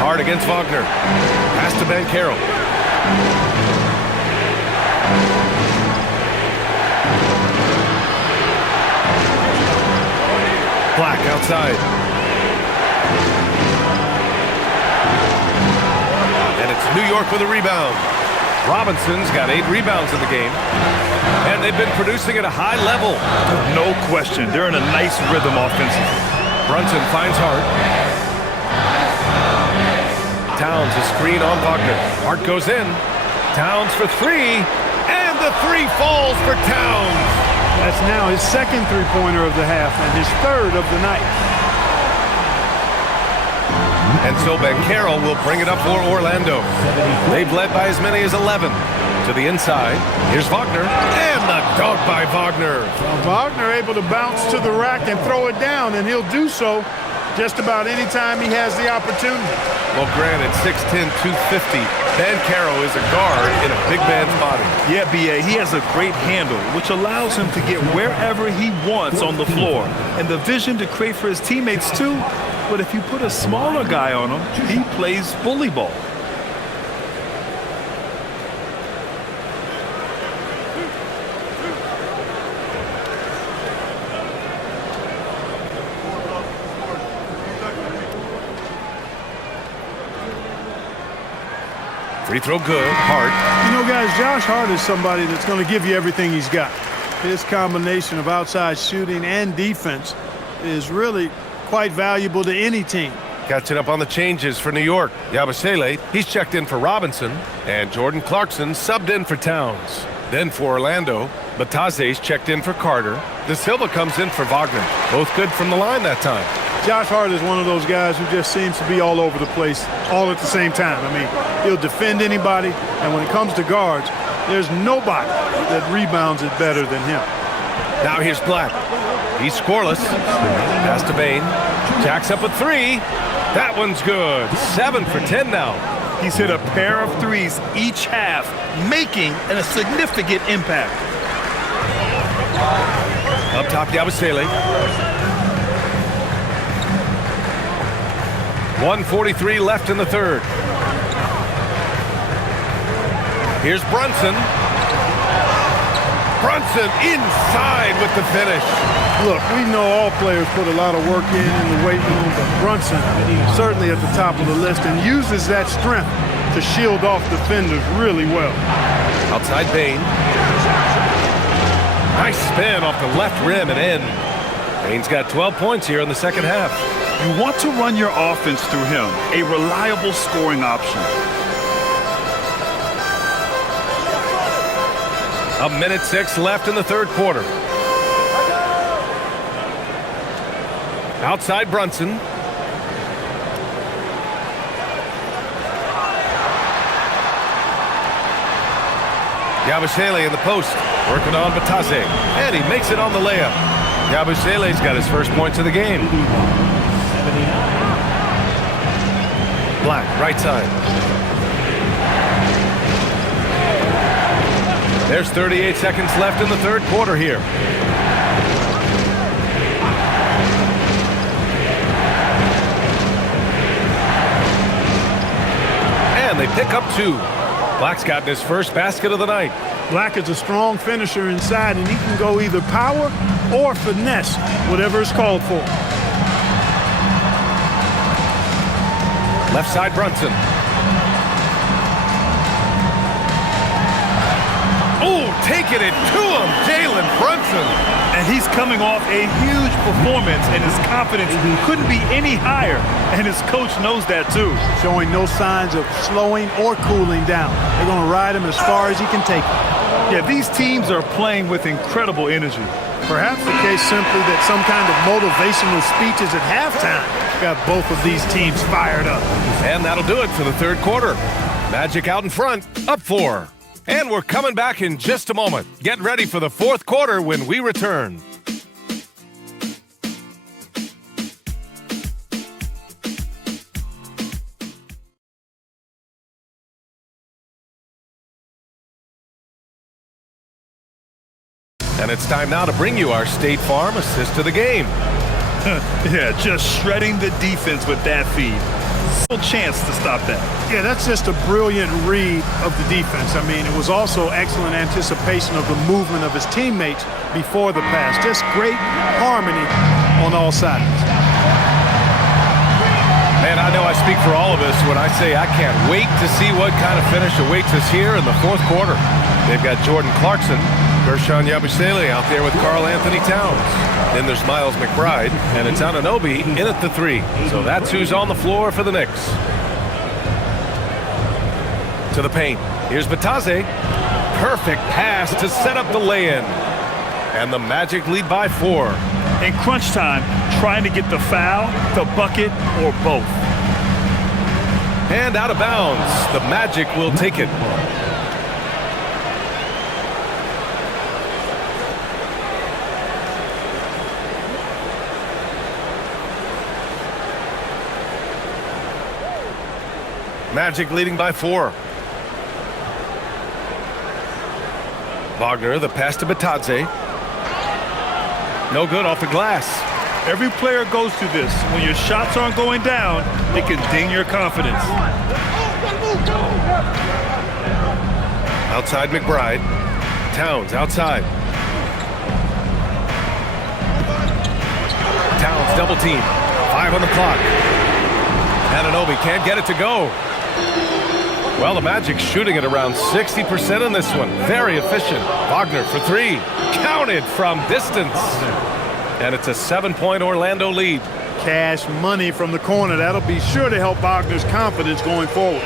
Hard against Wagner. Pass to Banchero. Black outside. And it's New York with a rebound. Robinson's got 8 rebounds in the game. And they've been producing at a high level. No question. They're in a nice rhythm offensively. Brunson finds Hart. Towns a screen on Wagner. Hart goes in. Towns for 3. And the 3 falls for Towns. That's now his second three-pointer of the half and his third of the night. And so Banchero will bring it up for Orlando. They've led by as many as 11. To the inside. Here's Wagner. And the dunk by Wagner. Well, Wagner able to bounce to the rack and throw it down, and he'll do so just about any time he has the opportunity. Well, granted, 6'10", 250. Banchero is a guard in a big man's body. Yeah, B.A., he has a great handle, which allows him to get wherever he wants on the floor. And the vision to create for his teammates, too. But if you put a smaller guy on him, he plays bully ball. Free throw good. Hart. You know, guys, Josh Hart is somebody that's going to give you everything he's got. His combination of outside shooting and defense is really quite valuable to any team. Catching up on the changes for New York. Yabusele, he's checked in for Robinson. And Jordan Clarkson subbed in for Towns. Then for Orlando, Bataze's checked in for Carter. De Silva comes in for Wagner. Both good from the line that time. Josh Hart is one of those guys who just seems to be all over the place all at the same time. I mean, he'll defend anybody, and when it comes to guards, there's nobody that rebounds it better than him. Now here's Black. He's scoreless. Pass to Bain. Jacks up a 3. That one's good. 7 for 10 now. He's hit a pair of threes each half, making a significant impact. Up top, Yabusele. 1:43 left in the third. Here's Brunson. Brunson inside with the finish. Look, we know all players put a lot of work in the weight room, but Brunson certainly at the top of the list and uses that strength to shield off defenders really well. Outside Bane. Nice spin off the left rim and in. Bane's got 12 points here in the second half. You want to run your offense through him, a reliable scoring option. A minute 6 left in the third quarter. Outside Brunson. Yabusele in the post, working on Batase, and he makes it on the layup. Yabusele's got his first points of the game. Black, right side. There's 38 seconds left in the third quarter here. And they pick up 2. Black's gotten his first basket of the night. Black is a strong finisher inside, and he can go either power or finesse, whatever is called for. Left side Brunson. Oh, taking it to him, Jalen Brunson. And he's coming off a huge performance, and his confidence couldn't be any higher. And his coach knows that too. Showing no signs of slowing or cooling down. They're going to ride him as far as he can take it. Yeah, these teams are playing with incredible energy. Perhaps the case simply that some kind of motivational speeches at halftime got both of these teams fired up. And that'll do it for the third quarter. Magic out in front, up 4. And we're coming back in just a moment. Get ready for the fourth quarter when we return. And it's time now to bring you our State Farm assist to the game. Yeah, just shredding the defense with that feed. No chance to stop that. Yeah, that's just a brilliant read of the defense. I mean, it was also excellent anticipation of the movement of his teammates before the pass. Just great harmony on all sides. Man, I know I speak for all of us when I say I can't wait to see what kind of finish awaits us here in the fourth quarter. They've got Jordan Clarkson, Gershon Yabusele out there with Karl Anthony Towns. Then there's Miles McBride, and it's Anunoby in at the 3. So that's who's on the floor for the Knicks. To the paint. Here's Batase. Perfect pass to set up the lay-in. And the Magic lead by 4. In crunch time, trying to get the foul, the bucket, or both. And out of bounds. The Magic will take it. Magic leading by 4. Wagner, the pass to Batadze. No good off the glass. Every player goes through this. When your shots aren't going down, it can ding your confidence. Outside McBride. Towns outside. Towns double team. 5 on the clock. Anunoby can't get it to go. Well, the Magic shooting at around 60% in this one. Very efficient. Wagner for 3. Counted from distance. And it's a 7-point Orlando lead. Cash money from the corner. That'll be sure to help Wagner's confidence going forward.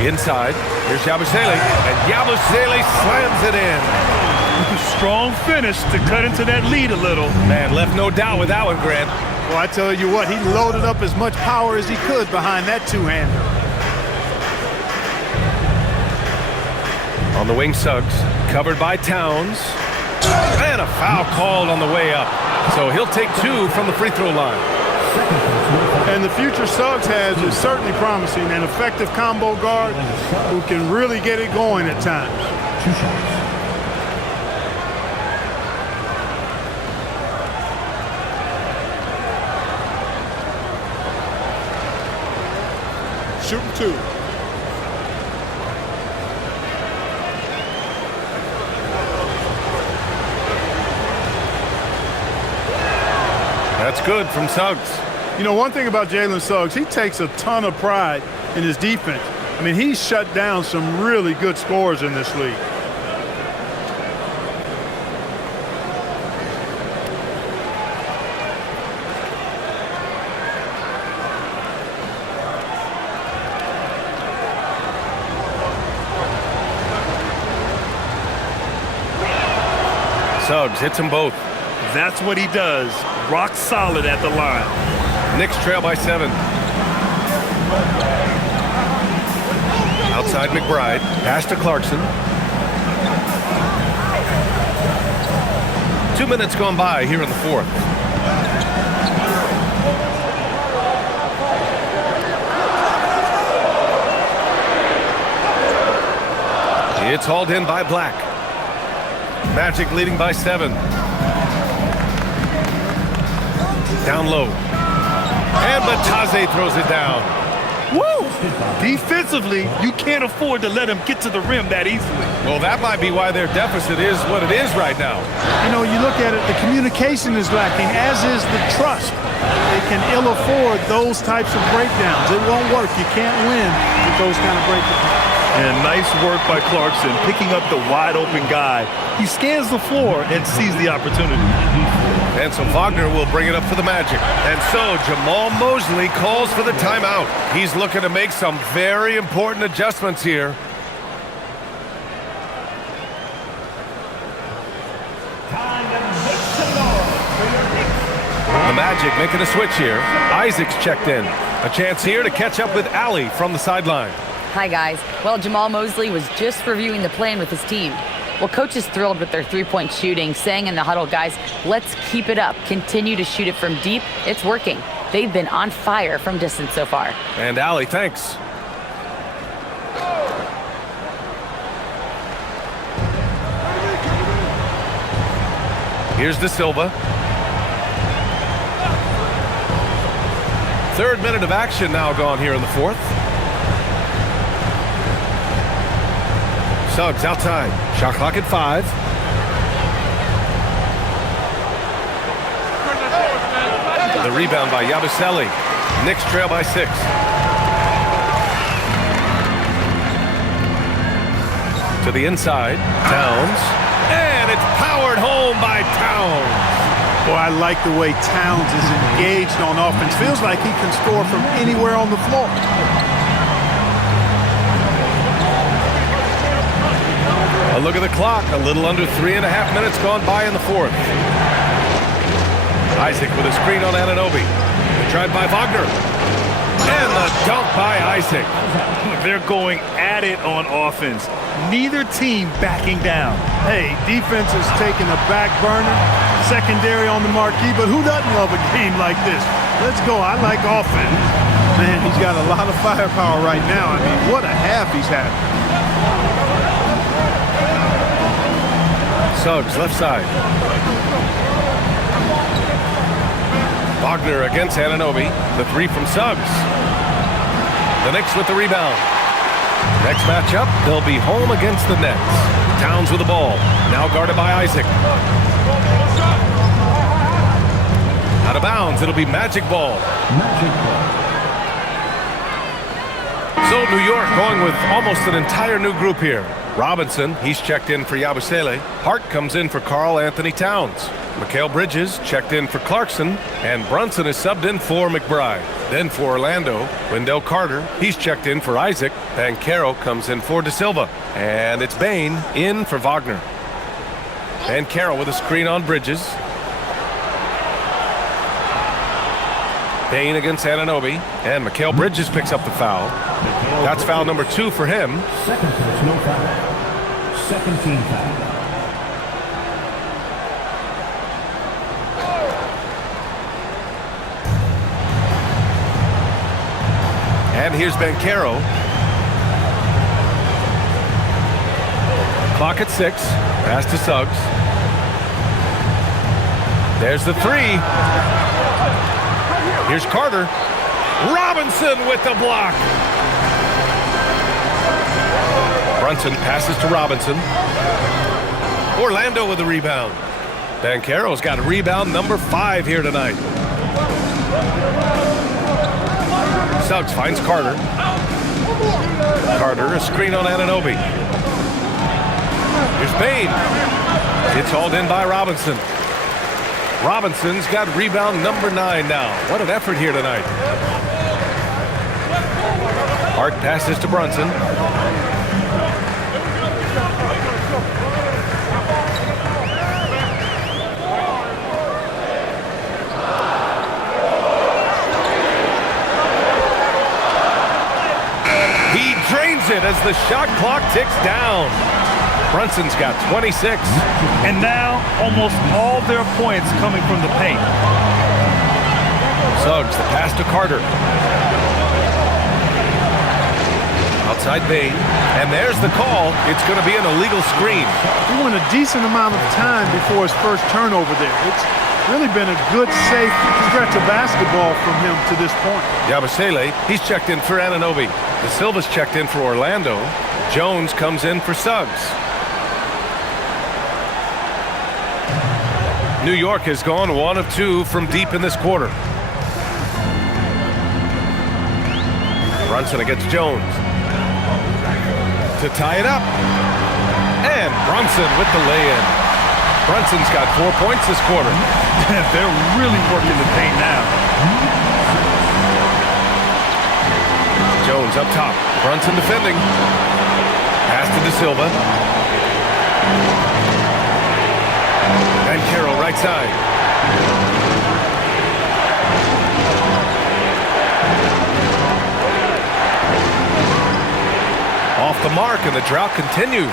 Inside. Here's Yabusele. And Yabusele slams it in. Strong finish to cut into that lead a little. Man, left no doubt with that one, Grant. Well, I tell you what, he loaded up as much power as he could behind that two-hander. On the wing, Suggs, covered by Towns. And a foul called on the way up. So he'll take 2 from the free throw line. And the future Suggs has is certainly promising. An effective combo guard who can really get it going at times. 2 shots. Shooting 2. That's good from Suggs. You know, one thing about Jalen Suggs, he takes a ton of pride in his defense. I mean, he's shut down some really good scorers in this league. Suggs hits them both. That's what he does. Rock solid at the line. Knicks trail by 7. Outside McBride. Pass to Clarkson. 2 minutes gone by here in the 4th. It's hauled in by Black. Magic leading by 7. Down low. And Batase throws it down. Woo! Defensively, you can't afford to let him get to the rim that easily. Well, that might be why their deficit is what it is right now. You know, you look at it, the communication is lacking, as is the trust. They can ill afford those types of breakdowns. It won't work. You can't win with those kind of breakdowns. And nice work by Clarkson, picking up the wide-open guy. He scans the floor and sees the opportunity. And so Wagner will bring it up for the Magic. And so Jamal Mosley calls for the timeout. He's looking to make some very important adjustments here. The Magic making a switch here. Isaac's checked in. A chance here to catch up with Allie from the sideline. Hi, guys. Well, Jamal Mosley was just reviewing the plan with his team. Well, coach is thrilled with their three-point shooting, saying in the huddle, guys, let's keep it up. Continue to shoot it from deep. It's working. They've been on fire from distance so far. And Allie, thanks. Here's De Silva. 3rd minute of action now gone here in the 4th. Suggs outside. Shot clock at 5. The rebound by Yabusele. Knicks trail by 6. To the inside. Towns. And it's powered home by Towns. Boy, I like the way Towns is engaged on offense. Feels like he can score from anywhere on the floor. A look at the clock. A little under 3.5 minutes gone by in the 4th. Isaac with a screen on Anunoby. The drive by Wagner. And the dunk by Isaac. They're going at it on offense. Neither team backing down. Hey, defense is taking a back burner. Secondary on the marquee, but who doesn't love a game like this? Let's go. I like offense. Man, he's got a lot of firepower right now. I mean, what a half he's had. Suggs, left side. Wagner against Anunoby. The 3 from Suggs. The Knicks with the rebound. Next matchup, they'll be home against the Nets. Towns with the ball. Now guarded by Isaac. Out of bounds, it'll be Magic ball. So New York going with almost an entire new group here. Robinson, he's checked in for Yabusele. Hart comes in for Karl Anthony Towns. Mikal Bridges checked in for Clarkson. And Brunson is subbed in for McBride. Then for Orlando, Wendell Carter, he's checked in for Isaac. And Caro comes in for De Silva. And it's Bain in for Wagner. And Caro with a screen on Bridges. Bain against Anunoby. And Mikal Bridges picks up the foul. That's foul number 2 for him. Second personal foul. Second team foul. here's Banchero. Clock at 6. Pass to Suggs. There's the 3. Here's Carter. Robinson with the block. Brunson passes to Robinson. Orlando with the rebound. Banchero's got a rebound number 5 here tonight. Suggs finds Carter. Carter, a screen on Anunoby. Here's Bane. It's hauled in by Robinson. Robinson's got rebound number 9 now. What an effort here tonight. Hart passes to Brunson. He drains it as the shot clock ticks down. Brunson's got 26. And now, almost all their points coming from the paint. Suggs, the pass to Carter. Outside Bane. And there's the call. It's going to be an illegal screen. He went a decent amount of time before his first turnover there. It's really been a good, safe stretch of basketball from him to this point. Yabusele, he's checked in for Anunoby. De Silva's checked in for Orlando. Jones comes in for Suggs. New York has gone 1 of 2 from deep in this quarter. Brunson against Jones. To tie it up. And Brunson with the lay-in. Brunson's got 4 points this quarter. They're really working the paint now. Jones up top. Brunson defending. Pass to De Silva. And Carroll right side. Off the mark, and the drought continues.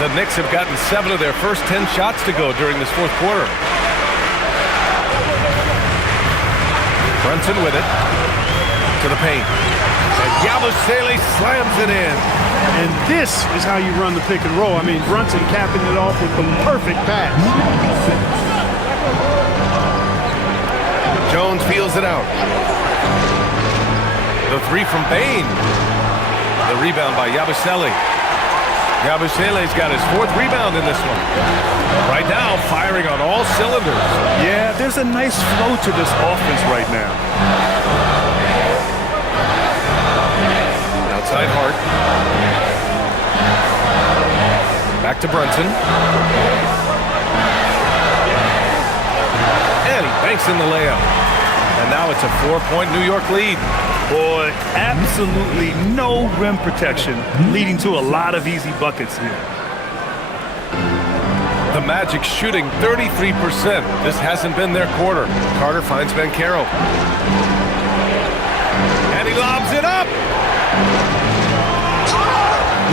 The Knicks have gotten 7 of their first 10 shots to go during this fourth quarter. Brunson with it. To the paint. And Yabusele slams it in. And this is how you run the pick and roll. I mean, Brunson capping it off with a perfect pass. Jones feels it out. The 3 from Bane. The rebound by Yabusele. Yabusele's got his 4th rebound in this one. Right now, firing on all cylinders. Yeah, there's a nice flow to this offense right now. Outside Hart. Back to Brunson. And he banks in the layup. And now it's a 4-point New York lead. Boy, absolutely no rim protection, leading to a lot of easy buckets here. The Magic shooting 33%. This hasn't been their quarter. Carter finds Banchero. And he lobs it up.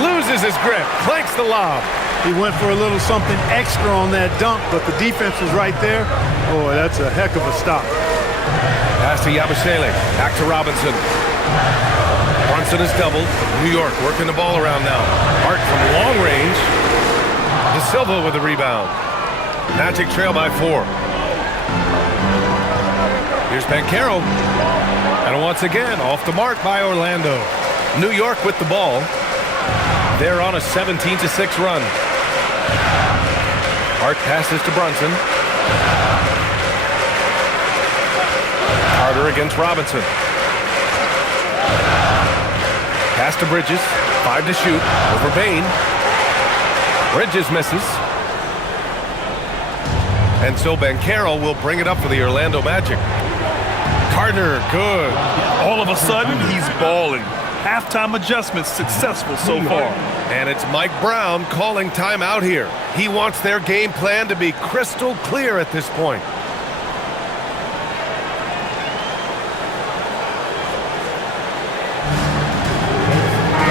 Loses his grip. Clanks the lob. He went for a little something extra on that dunk, but the defense was right there. Boy, that's a heck of a stop. Pass to Yabusele. Back to Robinson. Brunson is doubled. New York working the ball around now. Hart from long range. De Silva with the rebound. Magic trail by 4. Here's Banchero. And once again, off the mark by Orlando. New York with the ball. They're on a 17-6 run. Hart passes to Brunson. Carter against Robinson. Pass to Bridges. 5 to shoot. Over Bane. Bridges misses. And so Banchero will bring it up for the Orlando Magic. Carter, good. All of a sudden, he's balling. Halftime adjustments successful so far. And it's Mike Brown calling timeout here. He wants their game plan to be crystal clear at this point.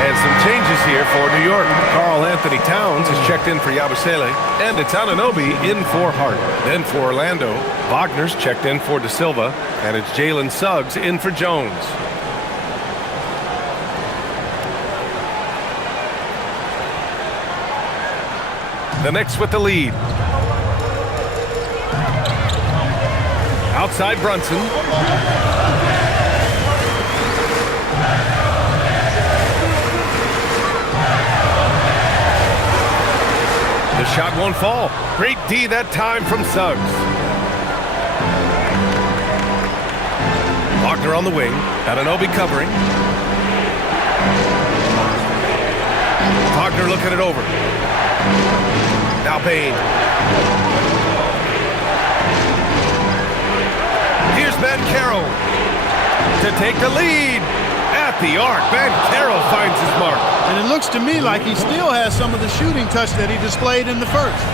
And some changes here for New York. Karl Anthony Towns is checked in for Yabusele, and it's Anunoby in for Hart. Then for Orlando, Wagner's checked in for De Silva, and it's Jalen Suggs in for Jones. The Knicks with the lead. Outside Brunson. The shot won't fall. Great D that time from Suggs. Wagner on the wing. Anunoby covering. Wagner looking it over. Now Bane. Here's Banchero to take the lead. At the arc, Banchero finds his mark. And it looks to me like he still has some of the shooting touch that he displayed in the first.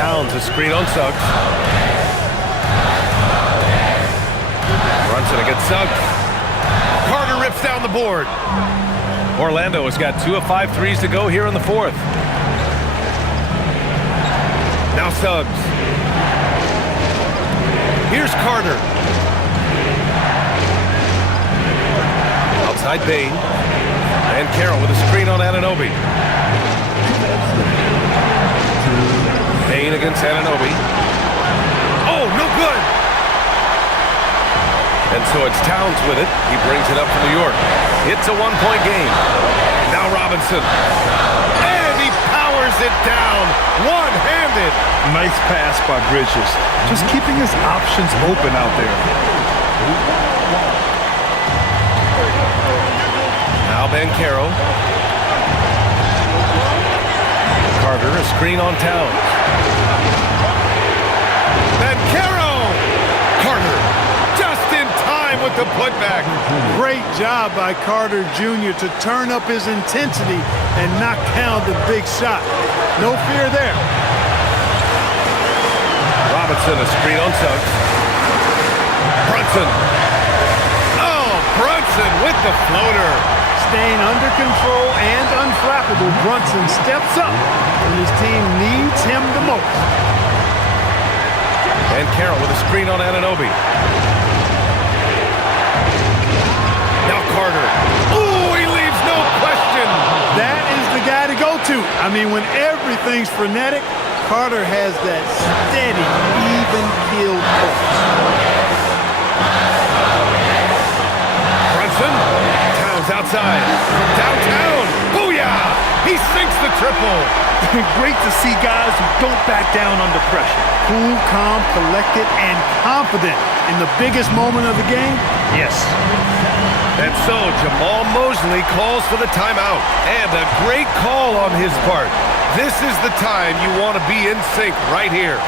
Towns a screen on Suggs. Brunson against Suggs. Carter rips down the board. Orlando has got 2 of 5 threes to go here in the fourth. Now Suggs. Here's Carter. Outside Bane. And Carroll with a screen on Anunoby. Bane against Anunoby. Oh, no good! And so it's Towns with it. He brings it up for New York. It's a 1-point game. Now Robinson. And he powers it down. One-handed. Nice pass by Bridges. Just keeping his options open out there. Now Banchero. Carter, a screen on Towns. Banchero! Carter, just in time with the putback. Great job by Carter Jr. to turn up his intensity and knock down the big shot. No fear there. Robinson, a screen on Suggs. Brunson. Oh, Brunson with the floater. Staying under control and unflappable, Brunson steps up when his team needs him the most. And Carroll with a screen on Anunoby. Now Carter. Ooh, he leaves no question. That is the guy to go to. I mean, when everything's frenetic, Carter has that steady, even-keeled approach. Brunson. Towns outside. From downtown. Booyah! He sinks the triple. Great to see guys who don't back down under pressure. Cool, calm, collected, and confident in the biggest moment of the game. Yes. And so Jamal Mosley calls for the timeout. And a great call on his part. This is the time you want to be in sync right here.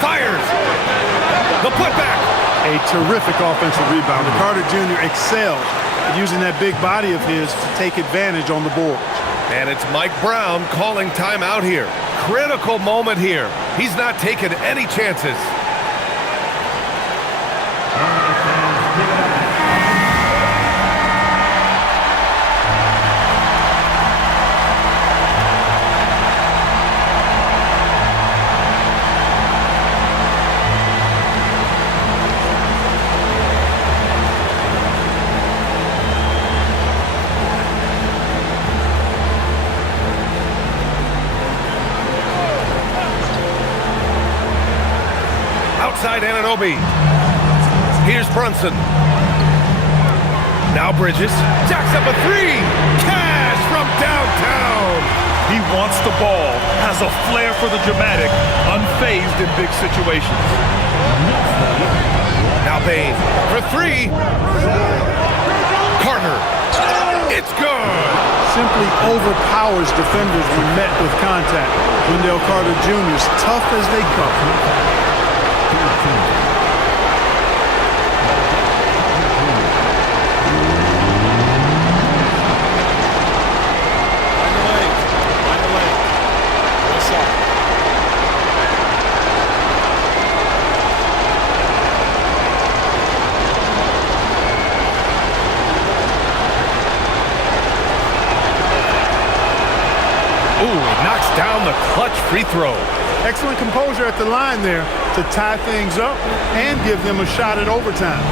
Fires. The putback. A terrific offensive rebound. Carter Jr. excelled at using that big body of his to take advantage on the board. And it's Mike Brown calling timeout here. Critical moment here. He's not taking any chances. Outside Anunoby. Here's Brunson. Now Bridges. Jacks up a three. Cash from downtown. He wants the ball, has a flair for the dramatic, unfazed in big situations. Now Bane for three. Carter. It's good! Simply overpowers defenders when met with contact. Wendell Carter Jr.'s tough as they come. Ooh, he knocks down the clutch free throw. Excellent composure at the line there to tie things up and give them a shot at overtime.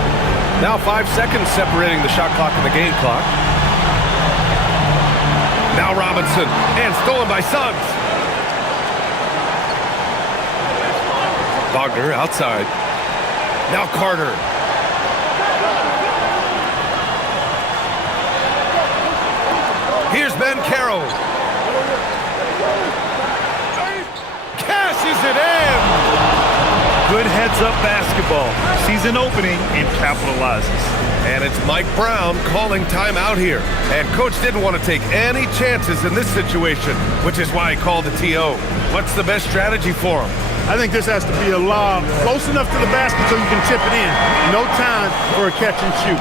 Now 5 seconds separating the shot clock and the game clock. Now Robinson, and stolen by Suggs. Wagner outside. Now Carter. Here's Banchero. Cashes it in. Good heads-up basketball. Sees an opening and capitalizes. And it's Mike Brown calling timeout here. And coach didn't want to take any chances in this situation, which is why he called the TO. What's the best strategy for him? I think this has to be a lob close enough to the basket so you can tip it in. No time for a catch and shoot.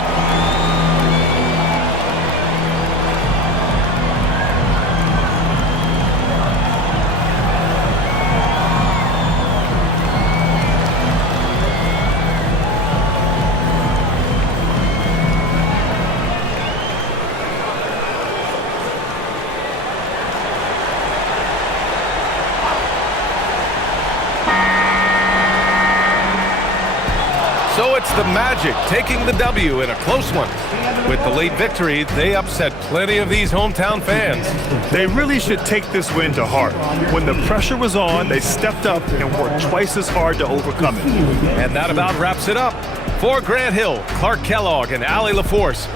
So it's the Magic taking the W in a close one. With the late victory, they upset plenty of these hometown fans. They really should take this win to heart. When the pressure was on, they stepped up and worked twice as hard to overcome it. And that about wraps it up. For Grant Hill, Clark Kellogg, and Allie LaForce,